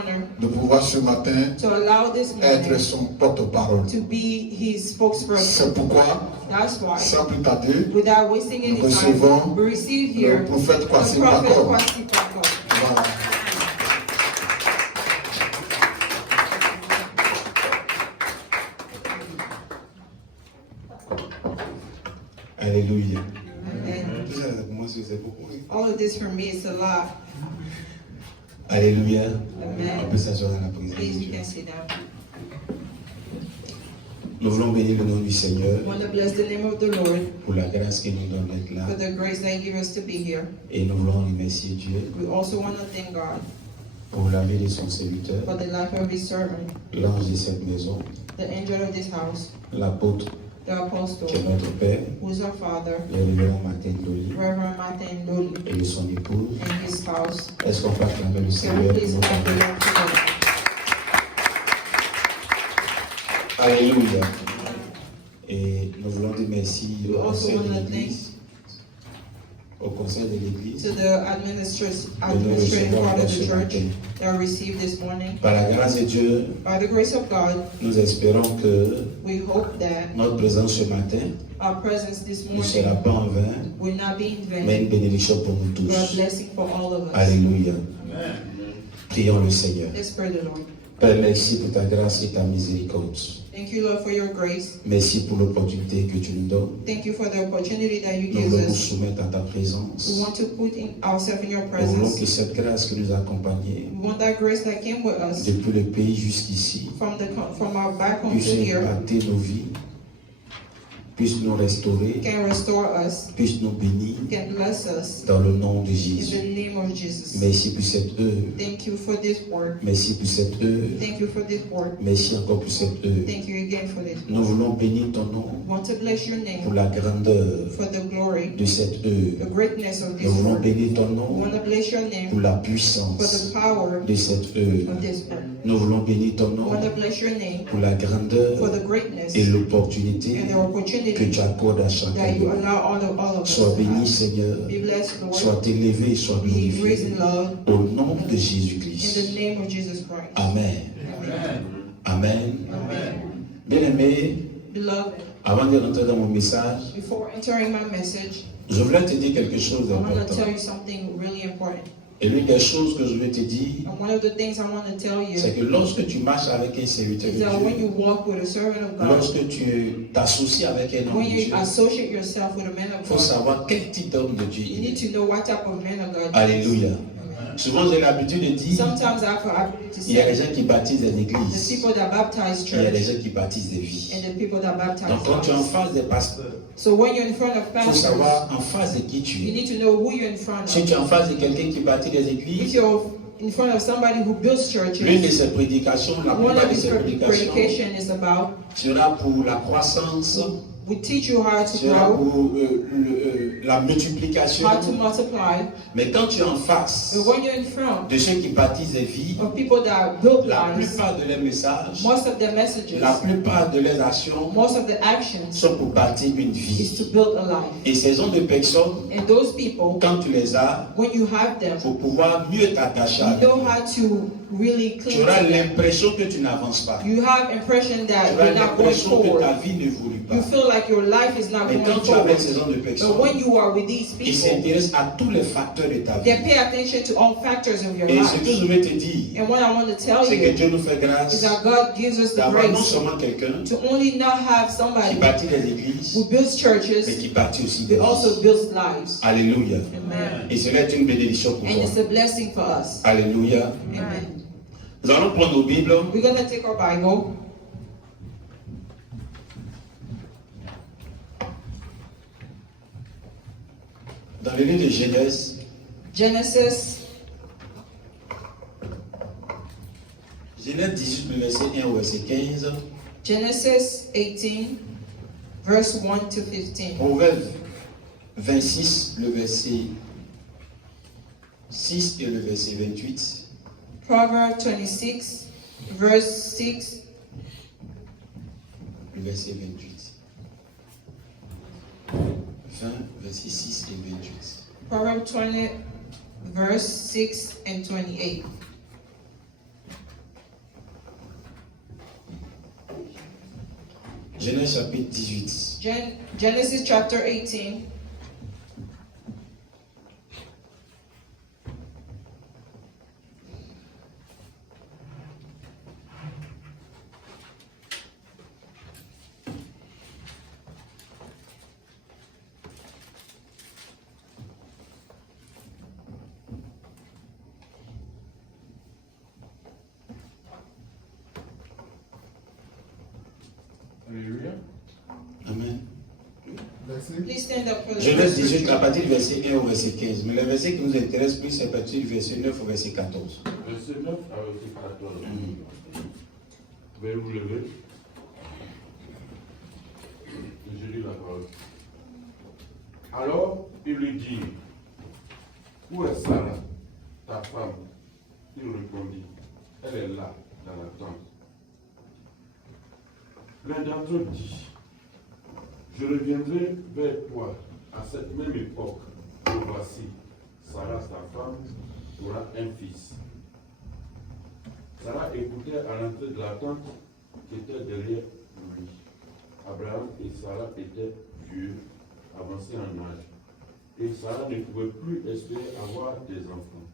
honor de pouvoir ce matin to allow this être morning son porte-parole. to be his spokesperson. C'est pourquoi, That's why, sans plus tarder, without wasting any nous time, recevons we receive le here prophète the Kwasi prophet Bakor. Kwasi Bakor. Voilà. Alléluia. Amen. Tout ça, pour moi, c'est beaucoup. All of this for me is a lot. Alléluia. Amen. On peut s'asseoir dans la présence de Please, you Dieu. can sit down. Nous voulons bénir le nom du Seigneur I want to bless the name of the Lord pour la grâce qu'il nous donne d'être là. for the grace that He gives us to be here. Et nous voulons remercier Dieu We also want to thank God pour la vie de son serviteur, for the life of His servant, l'ange de cette maison, the angel of this house, l'apôtre the apostle, qui est notre Père, who is our father, le révérend Martin Loli Reverend Martin Loli, et de son épouse. and his spouse. Est-ce qu'on peut acclamer le Can we Seigneur pour please nous thank the acclamer? Lord together? Alléluia. Et nous voulons dire merci We au also conseil de want to l'Église, au conseil de l'Église, To the administrative part of the church that received this morning. par la grâce de Dieu, By the grace of God, nous espérons que we hope that notre présence ce matin our presence this ne sera morning pas en vain, will not be in mais vain, une bénédiction pour nous but a tous. blessing for all of us. Alléluia. Prions le Seigneur. Let's pray the Lord. Père, merci pour ta grâce et ta miséricorde. Thank you, Lord, for your grace. Merci pour l'opportunité que tu nous donnes. Thank you for the opportunity that you Nous give voulons nous us. soumettre à ta We présence. want to put ourselves in your Nous voulons que presence. cette grâce qui nous a accompagnés We want that grace that came with us depuis le pays jusqu'ici from our back home to puisse here impacter nos vies, puisse nous restaurer, can restore us, puisse nous bénir can bless us dans le nom de in Jésus. the name of Jesus. Merci pour cette œuvre. Thank you for this word. Merci pour cette œuvre. Thank you for this word. Merci encore pour cette œuvre. Thank you again for this Nous word. voulons bénir ton nom We want to bless your pour name la grandeur for the glory, de cette the œuvre. greatness of this Nous voulons word. bénir ton We nom want to bless your pour name la for puissance the power de cette œuvre. of this word. Nous voulons bénir ton We nom want to bless your name pour la grandeur for the greatness et l'opportunité and the que opportunity tu accordes à chacun that de you nous. allow all of us Sois to béni, have. Seigneur. Be blessed, Lord. Sois élevé, sois Be glorifié. raised in love Au nom de in Jésus-Christ. the name of Jesus Christ. Amen. Amen. Amen. Amen. Bien-aimé, Beloved, avant de rentrer dans mon message, before entering my message, je voulais te dire quelque chose I want to d'important. tell you something really important. Et l'une des choses que je veux te dire, And one of the things I want to tell you c'est que lorsque tu marches avec un serviteur is de that when Dieu, you walk with a servant of God, lorsque tu t'associes avec un homme when de you Dieu, associate yourself with a man il of faut God, savoir quel type d'homme de Dieu you il need est. to know what type of man of God he is. Alléluia. Souvent, j'ai l'habitude de dire, Sometimes I forget to il y a des say gens qui baptisent des the églises, people that baptize il y a des church gens qui baptisent des vies. and the people that baptize Donc, quand tu es en lives. face des pasteurs, So when you're in front of il faut pastors, savoir en face de qui tu you es. need to know who you're in front Si of. tu es en face de quelqu'un qui bâtit des If églises, you're in front of somebody who builds l'une de churches, ses prédications, la one plupart of de his ses prédications predication is about sera pour la croissance, we teach you how to sera grow, pour la multiplication. how to multiply. Mais quand tu es en face But when you're in front de ceux qui baptisent des vies, of people that build la lives, plupart de leurs messages, most of their messages, la plupart de leurs actions most of the actions sont pour bâtir une is vie. to build a life. Et ces hommes de personnes, And those people, quand tu les as, when you have them, pour pouvoir mieux t'attacher à you know eux, how to really tu cling auras to them. l'impression que tu n'avances pas. You have impression Tu that auras you're not going l'impression que forward. ta vie n'évolue pas. You feel like your life is not Mais going quand tu es avec forward. ces hommes de But personnes, when you are with these ils people, s'intéressent à tous les facteurs de ta they vie. pay attention to all factors of your Et ce que life. je vais te dire, And what I want to tell c'est que you Dieu nous fait is grâce that God gives us the d'avoir non grace seulement quelqu'un to only not have qui somebody bâtit des églises, who builds mais churches, qui bâtit aussi des but also vies. builds lives. Alléluia. Amen. Et cela est une bénédiction pour And toi. it's a blessing for us. Alléluia. Amen. Nous allons prendre nos Bibles. We're going to take our Bible. Dans le livre de Genèse, Genesis Genèse 18, le verset 1 au verset 15. Genesis 18, verse 1 to 15. Proverbe 26, le verset 6 et le verset 28. Proverbs 26, verse 6, Le verset 28. 20, verset 6 et 28. Proverbs 20, verse 6 and 28. Genèse chapitre 18. Genesis chapter 18. Alléluia. Amen. Please stand up for the Genèse first 18, à scripture. partir du verset 1 au verset 15. Mais le verset qui nous intéresse plus, c'est à partir du verset 9 au verset 14. Verset 9 à verset 14. Vous pouvez vous lever. Je lis la parole. Alors, il lui dit, où est Sarah, ta femme? Il répondit, elle est là, dans la tente. L'un d'entre eux dit, je reviendrai vers toi à cette même époque. Et voici, Sarah, ta femme, aura un fils. Sarah écoutait à l'entrée de la tente qui était derrière lui. Abraham et Sarah étaient vieux, avancés en âge. Et Sarah ne pouvait plus espérer avoir des enfants.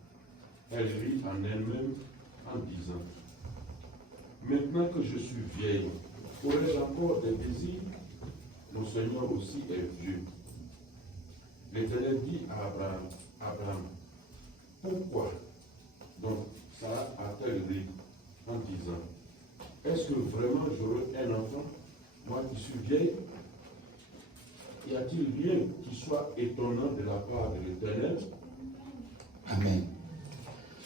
Elle rit en elle-même en disant, maintenant que je suis vieille, aurais-je encore des désirs? Mon Seigneur aussi est vieux. L'Éternel dit à Abraham, pourquoi donc Sarah a-t-elle ri en disant, est-ce que vraiment j'aurai un enfant, moi qui suis vieille? Y a-t-il rien qui soit étonnant de la part de l'Éternel? Amen.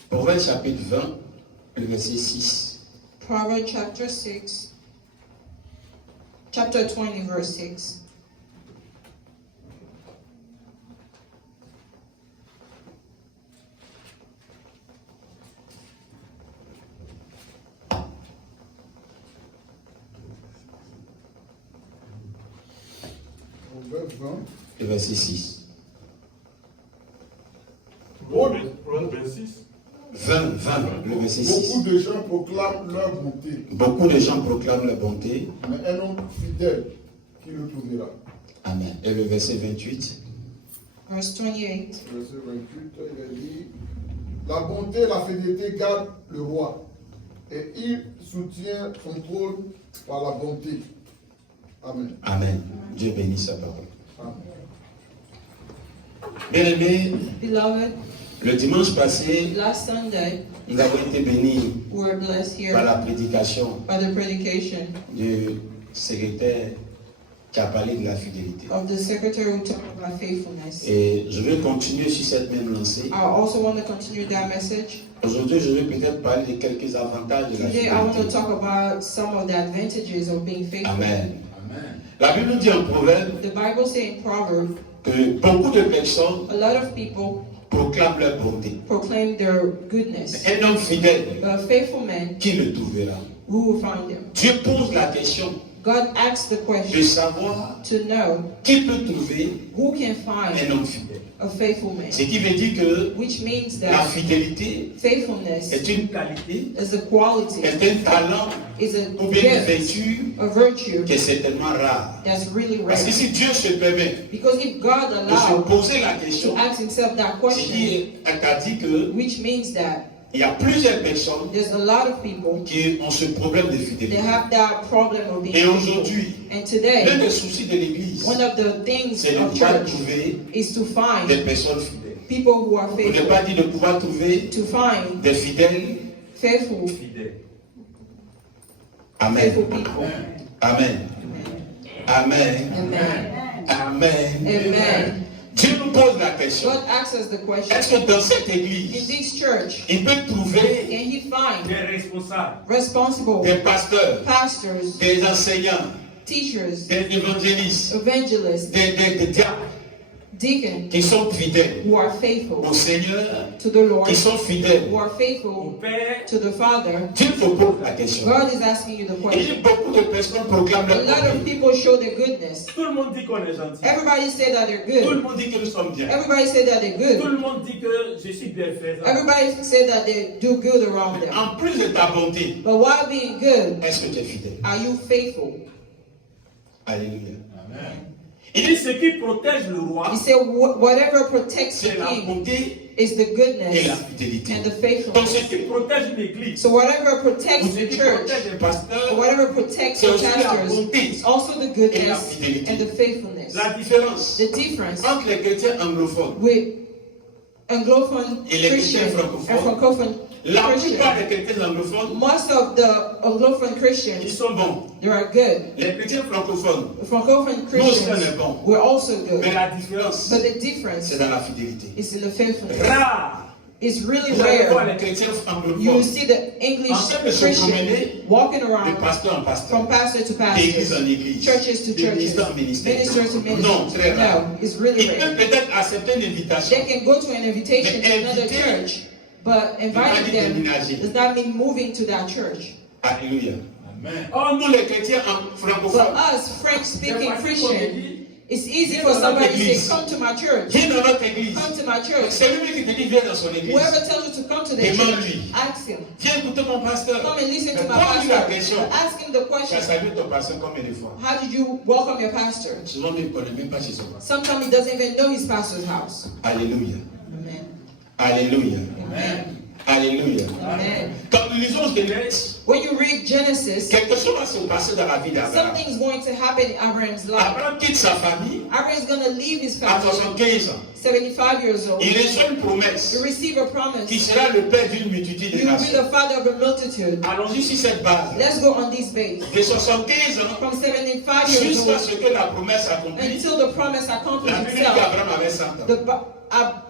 Proverbe chapitre 20, le verset 6. Proverbs chapter 6. Chapter 20, verse 6. Proverbe 20. Le verset 6. Proverbe 26. 20, le verset 6. Beaucoup de gens proclament leur bonté, Beaucoup de gens proclament la bonté. mais un homme fidèle qui le trouvera. Amen. Et le verset 28. Verse 28. Verset 28, il a dit, la bonté et la fidélité gardent le roi, et il soutient son trône par la bonté. Amen. Amen. Dieu bénisse sa parole. Amen. Bien-aimés, Beloved, le dimanche passé, last Sunday, nous avons été bénis we were blessed par here la prédication by the predication du secrétaire qui a parlé de la fidélité. of the secretary who talked about faithfulness. Et je vais continuer sur cette même lancée. I also want to continue that message. Aujourd'hui, je vais peut-être parler de quelques avantages de la Today, I want to fidélité. talk about some of the advantages of being faithful. Amen. La Bible nous dit en Proverbe The Bible says in Proverbs, que beaucoup de personnes a lot of people proclament leur bonté. proclaim their goodness. Un homme fidèle, A faithful man, qui le trouvera? who will find him? Dieu pose la question God asks the de question savoir to know qui peut trouver who can un find homme fidèle. a faithful man, Ce qui veut dire que which means la that fidélité faithfulness est une qualité, is a quality, est un talent is a ou bien une gift, vertu a virtue qui est certainement rare. that's really Parce que rare. si Dieu se permet Because if God de se allowed poser la question, to ask himself that c'est question, qu'il a dit que which means that il y a plusieurs personnes there's a lot of people qui ont ce problème de that fidélité. have that problem of being Et faithful. aujourd'hui, And l'un today, des soucis de l'Église, one of the things c'est de of pouvoir church trouver is to des find personnes fidèles. people who are Pour ne faithful, pas dire de pouvoir trouver to find des fidèles. faithful Amen. people. Amen. Amen. Amen. Amen. Amen. Dieu nous pose la question. God asks us the question, Est-ce que dans cette in église, this church, il peut trouver can he find des responsables, responsible des pasteurs, pastors, des enseignants, teachers, des évangélistes, evangelists, des diacres deacons qui sont fidèles who are faithful au Seigneur, to the Lord, qui sont fidèles? who are au faithful Père, to the Father? Dieu te pose la question. God is asking you the Et question. beaucoup de personnes proclament A leur lot of bonté. people show their goodness. tout le monde dit qu'on est gentil. Everybody say that they're Tout le good. monde dit que nous sommes bien. Everybody say that they're Tout good. le monde dit que je suis bienfaisant. Everybody say that they do good around them. En plus de ta bonté, But while being good, est-ce que tu es fidèle? are you faithful? Alléluia. Il dit ce qui protège le roi, He said, whatever protects the C'est la king bonté is the et la goodness fidélité. and the Donc faithfulness. ce ce qui protège l'église, So whatever ou protects ce the qui church, protège les or pasteurs, whatever protects c'est the aussi la pastors, bonté is also the et la goodness fidélité. and the faithfulness. La différence The difference entre les chrétiens anglophones with Anglophone Et les Christian chrétiens francophones. and Francophone La plupart Christian, des chrétiens anglophones, most of the Anglophone ils Christians, sont bons. they are good. Les chrétiens francophones, The Francophone nous aussi on est Christians bons. were also Mais good. la différence, But the difference c'est dans la fidélité. is in the faithfulness. rare. It's really Vous allez voir rare. les chrétiens You will anglophones, see the English en train de se Christian promener walking de around pasteur en pasteur, from pastor to d'église en pastor, église, churches to de churches, ministère en ministère. minister to Non, minister. très rare. No, it's really Ils peuvent rare. peut-être accepter une invitation. They can go to an invitation to Mais another inviter church, but inviting pas dire them déménager. does not mean moving to that church. Alléluia. Or, nous les chrétiens For francophones, us, French-speaking C'est Christians, facile, comme it's easy Viens for dans somebody notre to say, église. come to my church, viens dans notre église. come to my church. C'est lui qui te dit viens dans son église. Whoever tells you to come to the Demande-lui. church, ask him. Viens écouter mon pasteur. Come and listen to Mais my pose-lui la pastor. question. Ask him the Tu as question. salué ton pasteur combien de fois? How did you welcome your pastor? Souvent, il ne connaît même pas chez son pasteur. Sometimes he doesn't even know his pastor's house. Alléluia. Amen. Alléluia. Amen. Alléluia. Amen. Quand nous lisons Genèse, When you read Genesis, quelque chose va se passer dans la vie d'Abraham. something's going to happen in Abraham's life. Abraham quitte sa famille Abraham's going to leave his à family, 75 ans. 75 years old. Il reçoit une promesse You receive a promise. qui sera le père d'une multitude de You will be nations. the father of a multitude. Allons-y sur cette base. Let's go on this base. De 75 ans From 75 years jusqu'à old ce que la promesse s'accomplisse, until the promise accomplished la Bible dit itself. qu'Abraham avait 100 ans.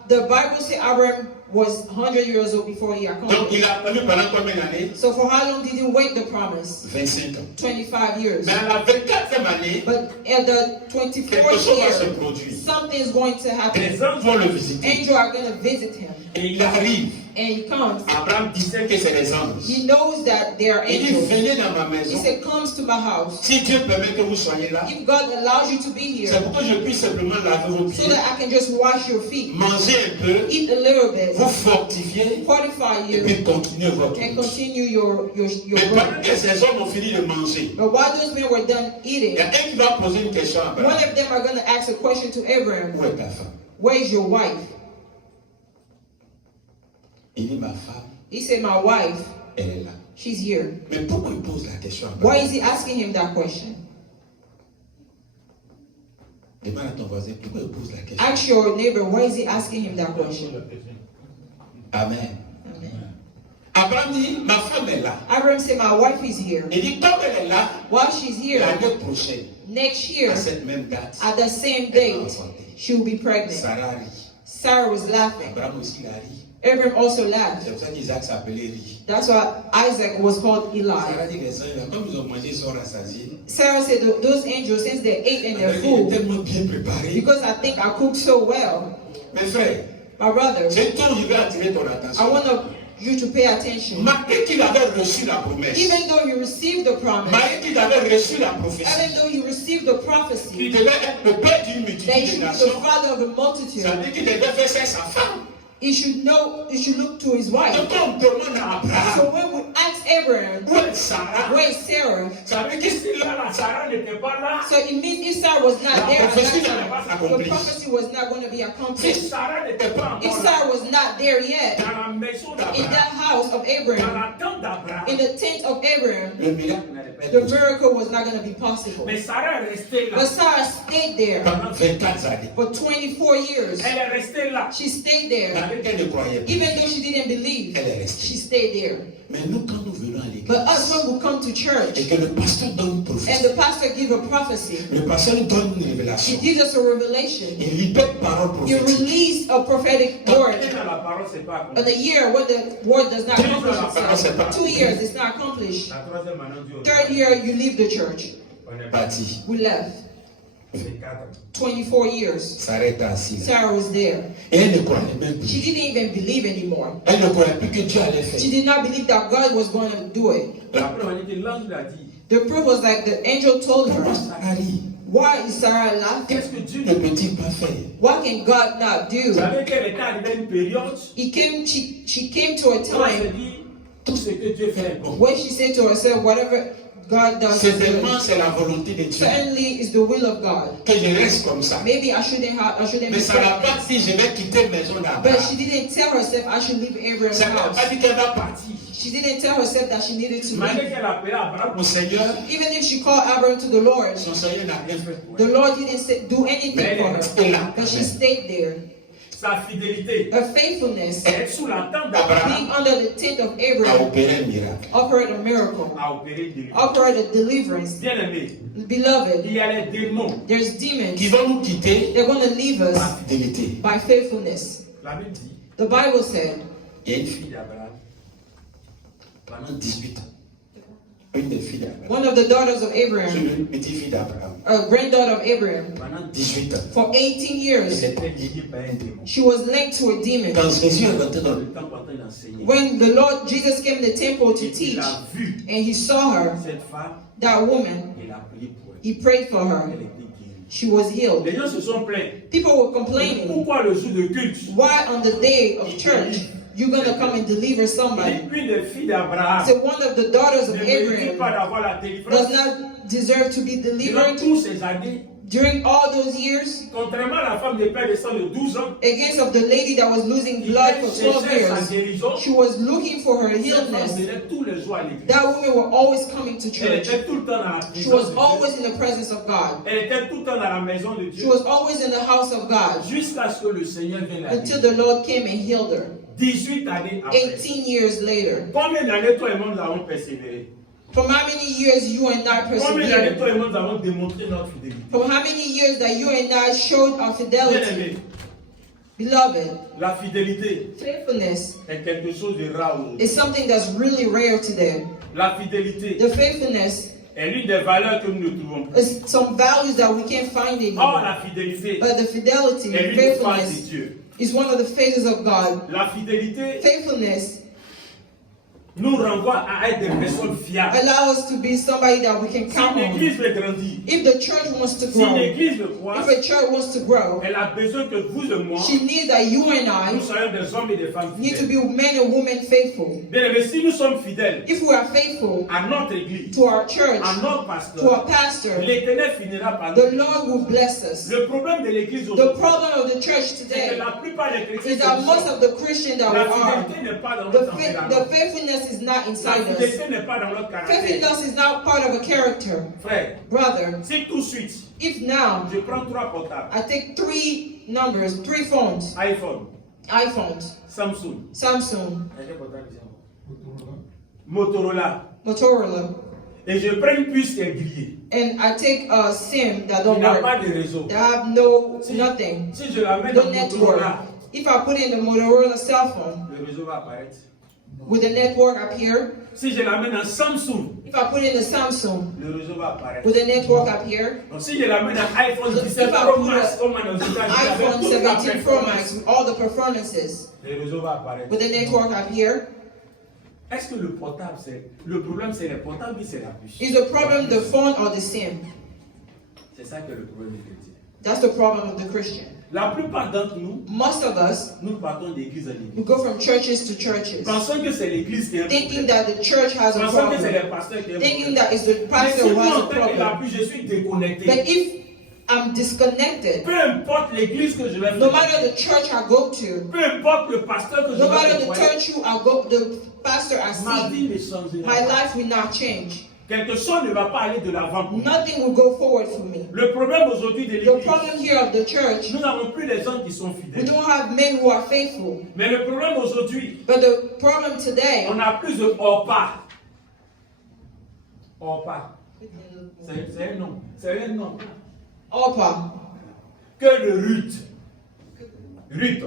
The Bible says Abraham was 100 years old before he Donc accomplished. il a attendu pendant combien d'années? So for how long did he wait the promise? 25 ans. 25 years. Mais à la 24e année, But at the quelque 24th chose va se year, produire. something is going to happen. Les anges vont le visiter. Angels are going to visit him. Et il arrive. And he comes. Abraham disait que c'est les anges. He knows that they are Il dit, angels. venez dans ma He maison. said, comes to my house. Si Dieu permet que vous soyez là, If God allows you to be c'est here, pour que je puisse simplement laver vos so pieds, that I can just wash your feet, manger un peu, eat a little bit, vous fortifier fortify et you, puis continuer votre and route. continue your Mais pendant work. que ces hommes ont fini de manger, But while those men were done il eating, y a un qui va poser une question à one Abraham. of them are going to ask a question to Abraham. Où est ta femme? Where is your wife? Il dit, ma femme, He said, my wife, elle est là. she's here. Mais pourquoi il pose la question à Why Abraham? is he asking him that question? Demande à ton voisin, pourquoi il pose la question? Ask your neighbor, why is he asking him that question? Amen. Amen. Abraham dit, ma femme est là. Abraham said, my wife is here. Il dit, comme elle est là, While she's here, l'année prochaine, next year, à cette même date, at the same date, she will be pregnant. Sarah rit. Sarah was laughing. Abraham aussi l'a rit. Abraham also laughed. C'est pour ça qu'Isaac s'appelait Ri. That's why Isaac was called Eli. Sarah dit, les anges, comme ils ont mangé, ils sont rassasiés. Sarah said, those angels, since they ate and they're Il est full, tellement bien préparé. because I think I cooked so well. Mes frères, My brothers, c'est tout, je vais attirer ton I attention. want you to pay attention. Malgré qu'il avait reçu la promesse, Even though you received the promise, malgré qu'il avait reçu la even prophétie, though you received the qu'il prophecy devait être le père d'une that multitude you de should be the nations, father of a ça multitude, veut dire qu'il devait faire ça à sa femme. he should look to his wife. Donc quand on demande à Abraham, So when we ask Abraham, où est Sarah? where is Sarah? Ça veut dire que si là, la Sarah n'était pas là, So it means if Sarah was not La there at prophétie that n'allait pas time, the s'accomplir. prophecy was not going to be si accomplished. Sarah n'était pas If encore là, Sarah was not there yet, Dans la maison in d'Abraham, that house of dans Abraham, la tente d'Abraham, in the tent of Abraham, le miracle n'allait pas the être possible. miracle was not going to be possible. mais Sarah est restée là. But Sarah stayed there Pendant 24 années, for 24 years. Elle est restée là. She stayed there. malgré qu'elle ne croyait pas, Even though she didn't believe, elle est restée. she stayed there. Mais nous, quand nous venons à l'église, But us, when we come to et church que le pasteur donne une and prophétie, the pastor give a prophecy, le pasteur nous donne une he révélation, gives us a revelation. il libère parole He prophétique. released a prophetic word. Et dans la parole, c'est pas In a accompli. year when the word does not accomplish itself, 2 years it's not accomplished. La troisième année, Dieu. Third year you leave the church. On est Bâti. We left. C'est 4 ans. 24 years. S'arrête assis là. Sarah was there. Et elle ne croyait même She plus. didn't even believe anymore. Elle ne croyait plus que Dieu allait She faire. did not believe that God was going to do it. Après, on dit que l'ange l'a dit. The proof was like the angel told Pourquoi her, Sarah rit? why is Sarah laughing? Qu'est-ce que Dieu Ne peut-il pas faire? What can God not Vous do? savez qu'elle était arrivée à une période She came to a où elle s'est time dit tout ce que Dieu fait est bon. where she said to herself, whatever God does His Certainement, will. c'est la volonté de Dieu Certainly is the will of God. que je reste comme ça. Maybe I shouldn't Mais be ça n'a pas pregnant. dit je vais quitter la maison But d'Abraham. she didn't tell herself I should leave Abraham's Ça n'a house. pas dit qu'elle va partir. She didn't tell herself that she needed to Malgré leave. qu'elle appelait Abraham, Mon Seigneur, Even if she called Abraham to the Lord, son Seigneur n'a rien fait pour the elle. Lord didn't do anything Mais elle for est her. restée là. But she stayed there. sa fidélité, Her faithfulness, être sous la tente d'Abraham, being under the tent of A Abraham, opéré un miracle. offered a miracle, a opéré une délivrance. offered a deliverance. Bien aimé, Beloved, il y a les démons. there's Qui demons. vont nous quitter They're going to leave us par fidélité. by faithfulness. La Bible dit, The Bible said, Il y a une fille fille d'Abraham, pendant 18 ans. Une des filles d'Abraham. one of the daughters of C'est Abraham, une petite fille d'Abraham. a granddaughter of Abraham, Pendant 18 ans. for 18 Elle years, était était liée par un démon. she was linked to a demon. Quand Jésus est rentré dans Le le temps qu'on train d'enseigner, When the Lord Jesus came to the temple to il teach, a vu and he saw her, cette femme, that woman, il a prié pour elle. he prayed for her. Elle était guérie. She was healed. Les gens se sont plaints. People were complaining, Pourquoi le jour de culte, why on the day of church you're going to come and deliver somebody? une des filles d'Abraham So one of the daughters ne of mérite pas Abraham d'avoir la does délivrance not deserve to be durant delivered toutes ces années, during all those years, contrairement à la femme de père de sang de 12 ans, against of the lady that was losing qui blood for 12 cherchait sa years. guérison. She was looking for her Cette femme healedness. venait tous les jours à l'église. That woman were always coming to Elle church. était tout le temps dans la She présence was de Dieu. always in the presence of God. Elle était tout le temps dans la maison de She Dieu. was always in the house of God Jusqu'à ce que le Seigneur vienne la until guérir. the Lord came and healed her. 18 années après. 18 years later. Combien d'années toi et moi nous avons persévéré? From how many years you and I Combien d'années persevered? toi et moi nous avons démontré notre fidélité? From how many years that you and I showed our Bien fidelity? aimé, Beloved, la fidélité faithfulness est quelque chose de rare aujourd'hui. is something that's really rare today. La fidélité The faithfulness est l'une des valeurs que nous ne trouvons plus. is some values that we can't find Or anymore. la fidélité But the fidelity, est l'une des faces de faithfulness, Dieu. is one of the phases of God. La fidélité Faithfulness nous renvoie à être des personnes fiables. allows us to be somebody that we can Si count une on. église veut grandir, If the church wants to si une grow, église veut croître, if a church wants to grow, elle a besoin que vous et moi, she needs that you and nous I soyons des hommes et des femmes need to fidèles. be men and women faithful. Bien aimé, si nous sommes fidèles If we are faithful à notre église, to our church, à notre to our pasteur, pastor, l'Éternel finira par the nous. Lord will bless us. Le problème de l'église The aujourd'hui, problem of the church c'est que today la plupart des chrétiens is that most sont- of the Christians that we la are, fidélité n'est pas dans the, notre tempérament. the faithfulness is not La inside us. fidélité n'est pas dans notre caractère. Faithfulness is not part of a character. Frère, Brother, si tout de suite, if now je prends 3 portables, I take 3 numbers, 3 phones, iPhone, iPhones, Samsung, Samsung, Motorola, Motorola, et je prends une puce qui est grillée, and I take a SIM that il don't n'a work, pas de réseau. that have nothing, Si je la mets no dans network. Motorola, If I put in the Motorola cell phone, le réseau va apparaître. with the network appear. Si je la mets dans Samsung, If I put in the Samsung, le réseau va apparaître. with the network appear. Donc si je la mets dans iPhone So 17 if I Pro put Max, a comme on a aux États-Unis, avec iPhone toute la 17 Pro Max performance, with all the performances, le réseau va apparaître. with the network appear. Est-ce que le portable, le problème c'est le portable ou c'est la puce? Is the problem the phone or the SIM? C'est ça que le problème est chrétien. That's the problem of the Christian. La plupart d'entre nous, Most of us, nous partons d'église en we église. go from churches to churches, Pensons que c'est l'église qui est un thinking problème. that the church has a Pensons que c'est problem, les pasteurs qui ont un thinking problème. that it's the Mais pastor si who moi, has en a tant que problem. l'appui, je suis déconnecté, But if I'm disconnected, peu importe l'église que je vais no faire, matter the church I go to, peu importe le pasteur que je no vais matter the employer, church the pastor I ma see, vie ne changera my pas. life will not change. Quelque chose ne va pas aller de l'avant pour moi. Nothing will go forward for me. Le problème aujourd'hui de The l'église, problem here of the church, nous n'avons plus les gens qui sont we fidèles. don't have men who are faithful. Mais le problème aujourd'hui, But the problem today, on a plus de hors-pas. Hors-pas. C'est un nom. C'est un nom. Orpah, Que de Ruth. Ruth.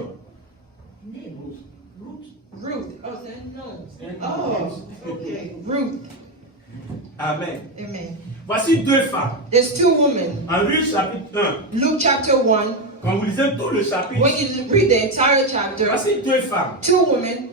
Ruth. Oh, that, no. C'est un Oh, nom. okay. Ruth. Amen. Amen. Voici 2 femmes. There's 2 women. En Ruth chapitre 1, Luke chapter 1, quand vous lisez tout le chapitre, when you read the entire chapter, voici 2 femmes 2 women,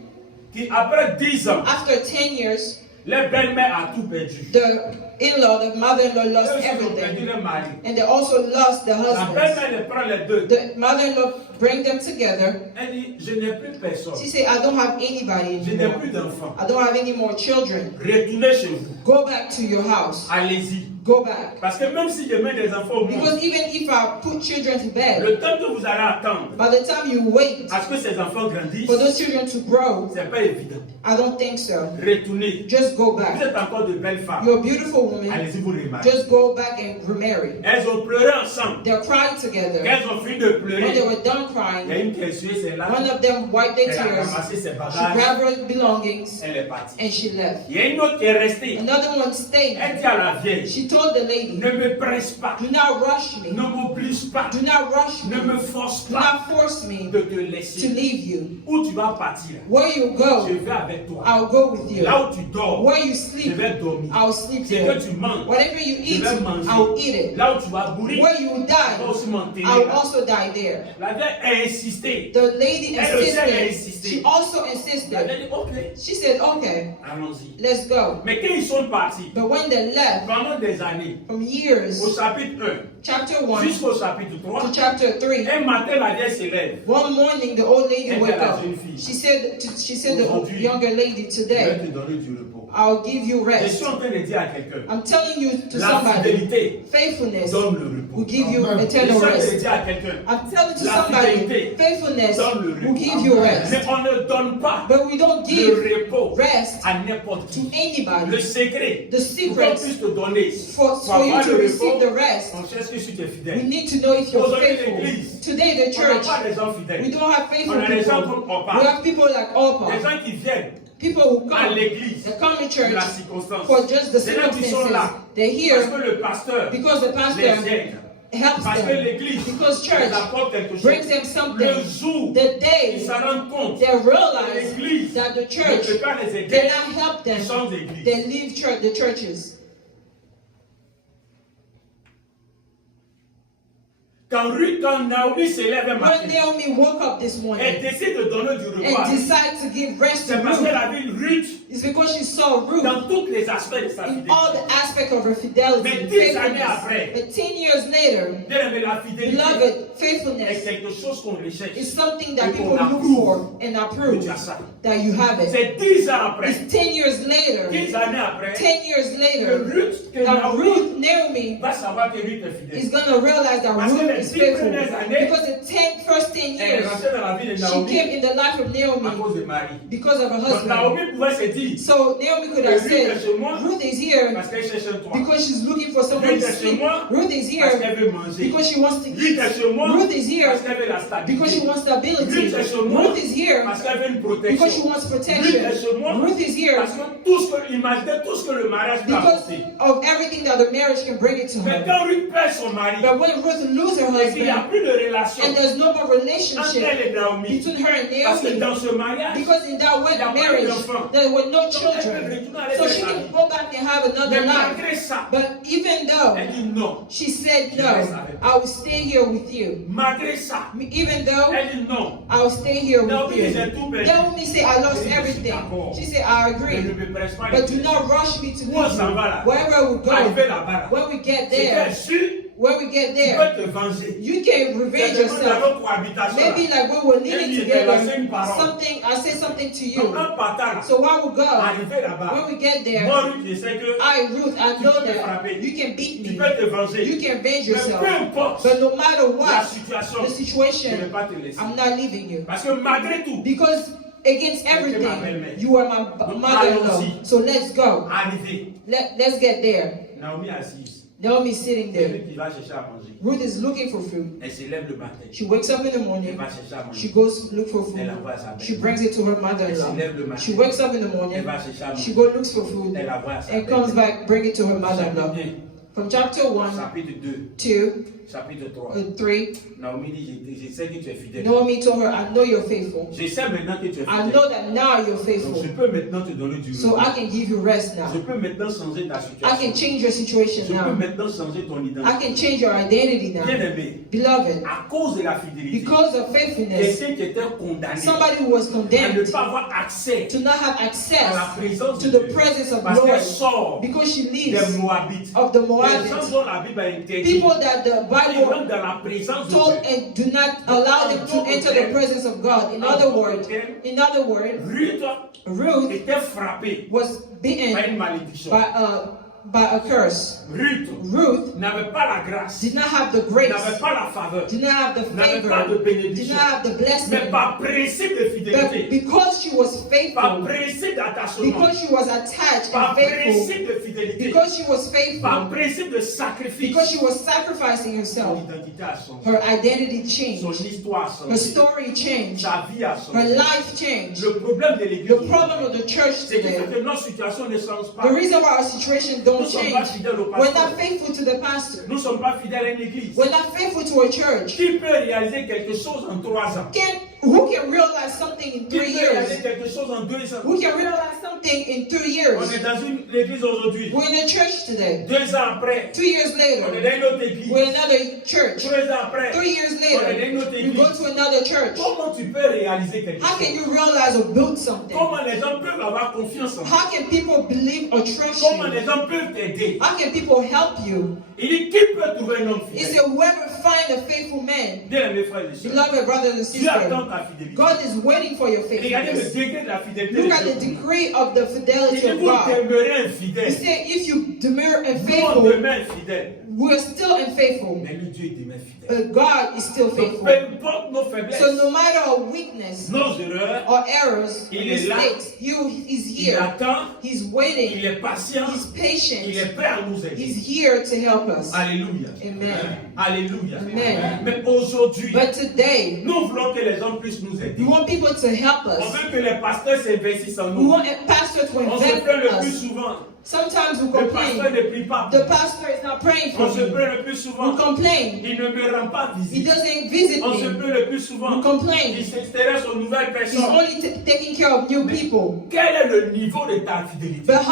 qui, après 10 ans, after 10 years, les belles-mères ont tout perdu. the in-law, the mother-in-law lost Eux aussi ont perdu everything. leur mari. And they also lost the La husband. belle-mère les prend les deux. The mother-in-law bring them together. Elle dit, je n'ai plus personne. She said, I don't have anybody Je n'ai anymore. plus d'enfants. I don't have any more children. Retournez chez vous. Go back to your house. Allez-y. Go back. Parce que même si je mets des enfants au monde, Because even if I put children to bed, le temps que vous allez attendre by the time you wait à ce que ces enfants grandissent, for those children to grow, c'est pas évident. I don't think so. Retournez. Just go Vous back. êtes encore de belles femmes. You're a beautiful woman. Allez-y, vous remariez. Just go back and remarry. Elles ont pleuré ensemble. They cried together. Elles ont fini de When they pleurer. were done Il y a crying, une qui a essuyé ses larmes. one of them wiped their Elle a tears. ramassé ses She bagages. grabbed her belongings Elle est partie. and she left. Il y a une autre qui est restée. Another one stayed. Elle dit à la vieille, She told the lady, ne me presse pas, do not rush me. ne m'oblige pas, Do not rush ne me. me force Do pas not force me de te to laisser. leave you. Où tu vas partir, Where you je go, vais avec toi. I'll go with you. Là où tu dors, Where you je sleep, vais dormir. I'll sleep C'est there. que tu manges, Whatever you je eat, vais manger. I'll eat it. Là où tu vas mourir, Where you je vais die, aussi m'enterrer. I'll là. also die there. La vieille a insisté. The lady Elle aussi, elle a insisted. insisté. She also La insisted. vieille dit, ok, She said, okay, allons-y. let's go. Mais quand ils sont partis, But when they left, pendant des années, from years, au chapitre 1 chapter 1 jusqu'au chapitre 3, to chapter 3, un matin, la vieille se lève. one morning the old lady Elle dit woke à la up. jeune fille, She said to the Aujourd'hui, younger lady, je vais today, te donner du repos. I'll give you Je rest. suis en train de dire à quelqu'un, I'm telling you to la somebody, fidélité faithfulness donne le repos. will give you Amen. Je suis en eternal train de rest. dire à quelqu'un, I'm telling to La somebody, fidélité faithfulness donne le will repos. give you Mais rest. on ne donne pas But we don't le give repos rest à n'importe to qui. Le anybody. secret, The pour qu'on secret puisse te donner, for you avoir to le receive the repos, rest, on cherche que si tu es we fidèle. need to know if you're Aujourd'hui, faithful. l'église, Today, the on n'a church, pas des gens we fidèles. don't have On faithful a des gens people. comme Opa, We have people like des Opa, gens qui viennent people who à come, l'église they come to pour church la circonstance. for just the C'est là qu'ils sont circumstances. là. They're Parce here que le pasteur because the les pastor aide. helps Parce que them. l'église Because les church apporte quelque chose. brings them something. Le jour The ils day se rendent compte they que realize l'église that the ne church peut pas les aider, cannot help them, ils changent d'église. they leave church, the churches. Quand Naomi se lève un When matin, Naomi woke up this elle morning décide de donner du repos à and Ruth. decided to give rest to C'est parce qu'elle Ruth, avait une Ruth it's because she saw Ruth dans tous les aspects de sa in fidélité. all the aspects of her fidelity Mais and 10 années faithfulness. après, But 10 years later, bien aimé, la fidélité beloved, est faithfulness quelque chose qu'on recherche. is something that Et people qu'on look approuve for and que approve tu as ça. that you have it. C'est 10 ans après, It's 10 years later, 10 années après, 10 years que later, Ruth, que that Naomi Naomi va savoir que Ruth est fidèle. is going to realize that Parce que Ruth les is 10 faithful. premières années, Because the first 10 elle est years, rentrée dans la vie de she Naomi came in the life of à Naomi cause de Marie. because of her Donc husband. Naomi pouvait se dire, So Naomi could have Ruth est said, chez moi Ruth is here parce qu'elle cherche un toit. because she's looking for someone Ruth to est chez sleep. moi Ruth is parce here qu'elle veut manger. because she wants to Ruth eat. est chez moi Ruth is here parce qu'elle veut la because she stabilité. wants stability. Ruth est chez moi Ruth is here parce qu'elle veut une because she protection. wants Ruth protection. est chez moi Ruth is here parce que imaginez tout ce que le mariage peut because apporter. of everything that the marriage can bring it to Mais her. quand Ruth perd son mari, But when Ruth loses her et qu'il n'y a husband plus de relation and there's no more entre relationship elle et Naomi, between her and parce que Naomi, dans ce mariage, because in that il n'y a pas marriage d'enfant. there were no Donc, elle peut children, retourner à so she sa can vie. go back and have Mais another life. malgré ça, But even though elle dit non. she said Je no, reste avec toi. I will stay here with you. Malgré ça, Even though elle dit non. I will stay here with Naomi you. disait tout perdu. Naomi said, I lost everything. She said, I Mais ne agree. me presse pas. But do not rush me to Où on leave s'en you. va là? Wherever we Arrivé go, là-bas là. when we get C'est there, qu'elle suit, when we get tu there, peux te venger. you can revenge C'est dans yourself. notre cohabitation là. Maybe like when we're living Elle dit, together, elle a fait une parole. something I say something to Donc you. en partant là, So while we go, arrivé là-bas, when we get there, moi Ruth, je sais que Ruth, I Tu know peux te that frapper. you can beat tu me. peux te venger. You can avenge Mais yourself. peu importe But no matter la what situation, the je ne vais situation, pas te laisser. I'm not leaving you. Parce que malgré tout, Because against everything, you are my mother-in-law. So let's go. arrivé, Let's get there. Naomi assise. Naomi's sitting C'est there. lui qui va chercher à manger. Ruth is looking for food. Elle se lève le matin. She wakes up in the Elle morning. va chercher à She manger. goes look for Elle food. envoie à sa She belle. brings it to her Elle se mother-in-law. lève le matin. She wakes up in the Elle morning. va chercher à She manger. goes looks for food Elle envoie à sa and belle. comes back, bring it to her mother-in-law. Chapitre From chapter 1, 1, chapitre 2, 2, chapitre 3. 3, Naomi dit, je sais que tu es fidèle. Naomi told her, I know you're faithful. Je sais maintenant que tu es I fidèle. know that now you're Donc faithful. je peux maintenant te donner du So repos. I can give you rest Je now. peux maintenant changer ta I situation. can change your situation Je peux now. maintenant changer ton I identité. can change your identity now. Bien aimé, Beloved, à cause de la fidélité, because of faithfulness, quelqu'un qui était condamné somebody who was à ne condemned pas avoir accès to not have à la access présence to de the Dieu presence of the parce qu'elle Lord sort because she des leaves Moabites. of the Elle Les gens Moabit, dont la Bible a interdit. people that the Ils Bible rentrent dans la présence de told Dieu. and do not allow them to enter the presence of God. In other words, Ruth Ruth était frappée was par bitten une malédiction. by a curse. Ruth n'avait pas la grâce, did not have the grace, n'avait pas la faveur, did not have the n'avait pas de favor, did bénédiction. not have the Mais blessing. par principe de But fidélité, because she was par faithful, principe d'attachement, because she was attached par and faithful, principe de fidélité, because she was par faithful, principe de sacrifice, because she was sacrificing son herself, identité a changé, her identity son changed, histoire a her changé, story changed, sa vie a her changé. life changed. Le problème de l'église, The problem of the church c'est today, que notre situation ne change pas. the reason why our situation Nous don't ne sommes pas change, fidèles au we're pasteur. not faithful to the pastor, Nous ne sommes pas fidèles à une église. we're not faithful to a church. Qui peut réaliser quelque chose en 3 ans? Who can realize something in Qui 3 peut réaliser years? quelque chose en 2 ans? Who can realize something in 2 On years? est dans une église aujourd'hui. We're in a church today. 2 ans après, 2 years on est later, dans une autre église. we're in another church. 3 ans après, 3 years on est dans une autre later, you go église. to another church. Comment tu peux réaliser quelque How can chose? you realize or build something? Comment les gens peuvent avoir confiance en toi? How can people believe or trust Comment you? les gens peuvent t'aider? How can people help you? Il dit, qui peut trouver un homme He fidèle? said, whoever find a faithful man, Bien-aimés frères et sœurs, beloved brothers and Dieu sisters, attend ta fidélité. God is waiting for your Regardez le faithfulness. degré de la fidélité. Look at the degree of the Il fidelity dit, of vous God. demeurez He infidèles. said, if you demur and Nous, on faithful, demeure infidèles. we're still unfaithful. Mais lui, Dieu demeure fidèle. But God is still Donc, faithful. peu importe nos faiblesses, So no matter our weakness nos erreurs, or errors, Il est là. mistakes, He's il here. attend, He's il waiting. est patient, He's il patient. est prêt à nous aider. He's here to help us. Alléluia. Amen. Alléluia. Amen. Mais aujourd'hui, But today, nous voulons que les gens puissent nous aider. we want people to help On us. veut que les pasteurs s'investissent en We nous. want a pastor to On se invest plaint le in plus us. souvent. Sometimes we Le pasteur complain. ne prie pas. The pastor is not praying for On se me. plaint le plus souvent. We complain. Il ne me rend pas He visite. doesn't visit On se me. plaint le plus souvent. We complain. Il s'intéresse aux nouvelles He's personnes. only taking care of new people. Quel est le niveau de ta fidélité? But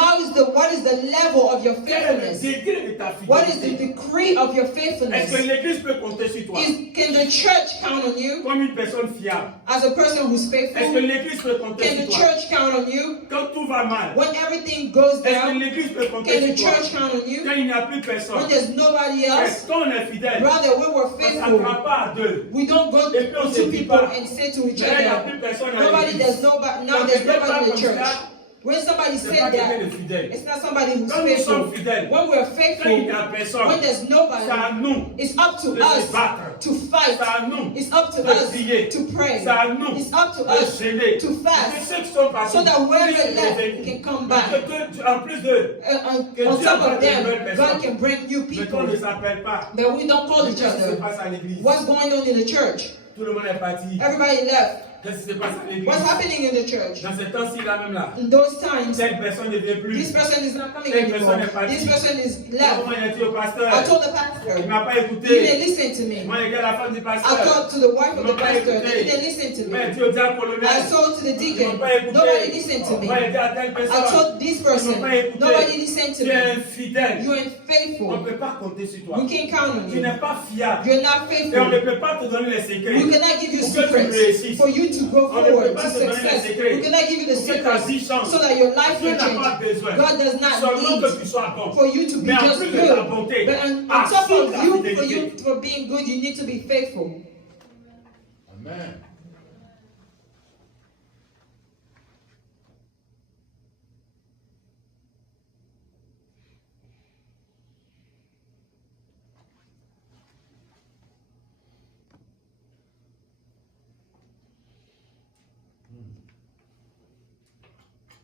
what is the level of your Quel est le faithfulness? degré de ta What is the fidélité? decree of your Est-ce que faithfulness? l'église peut compter sur toi Can the church count on you comme une personne fiable? as a person who's Est-ce que faithful? l'église peut compter Can sur the toi church count on you quand tout va mal? when everything goes Est-ce que down? l'église peut compter Can the sur toi church count on quand you il n'y a plus personne? when there's nobody else? Quand on est fidèle, Brother, we were on ne faithful. s'attrape pas à deux. We don't go Et puis on to se two dit people pas, and say to each mais là, il n'y a other, plus personne à nobody, l'église. there's nobody, Quand no, there's quelqu'un nobody parle in the comme church. ça, When somebody c'est said pas quelqu'un that, de fidèle. it's not somebody who's Quand nous sommes faithful. fidèles, When we're quand il n'y faithful, a personne, when there's c'est nobody, à nous. it's up to de us se battre. to fight. C'est à nous It's up to de us prier. to pray. C'est à nous It's up to de us gêner. to Que fast ceux qui sont partis so that whoever puissent left revenir. can come Mais back. en plus de, que On Dieu top envoie of de nouvelles them, personnes. God can bring new Mais qu'on people. ne s'appelle pas. But we don't call Mais each qu'est-ce qui se other. passe à l'église? What's going on in the church? Tout le monde est parti. Everybody left. Qu'est-ce qui se passe à l'église? What's happening in the church? Dans ces temps-ci là même là, In those times, cette personne ne vient plus. this person is not coming Cette anymore. personne est partie. This person is Comment left. il a dit au pasteur? I told the Il pastor, ne m'a pas he écouté. didn't listen to me. Moi, j'ai dit à la femme du I pasteur. talked to the wife of Ils the m'ont pas pastor, écouté. they didn't listen to Moi, j'ai me. dit au diable I colonel. told to the Ils m'ont deacon, pas écouté. nobody listened to me. Moi, j'ai dit à telle I personne. told this person, Ils m'ont pas écouté. nobody listened to Tu es me. infidèle. You're On ne unfaithful. peut pas compter sur toi. We can't count on Tu you. n'es pas fiable. You're not Et on ne faithful. peut pas te donner les secrets. We cannot give you Pour que tu secrets réussisses. for you to go On ne peut forward pas to te donner les success. secrets. We cannot give you the Pour que ta vie secrets change. so that your life Dieu will n'a pas change. besoin. God does not Seulement need que tu sois bon. for you to be Mais en just plus de ta good. bonté, But on top assure of ta you, fidélité. for being good, you need to be faithful. Amen.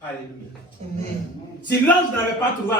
Alléluia. Amen. Si l'ange n'avait pas trouvé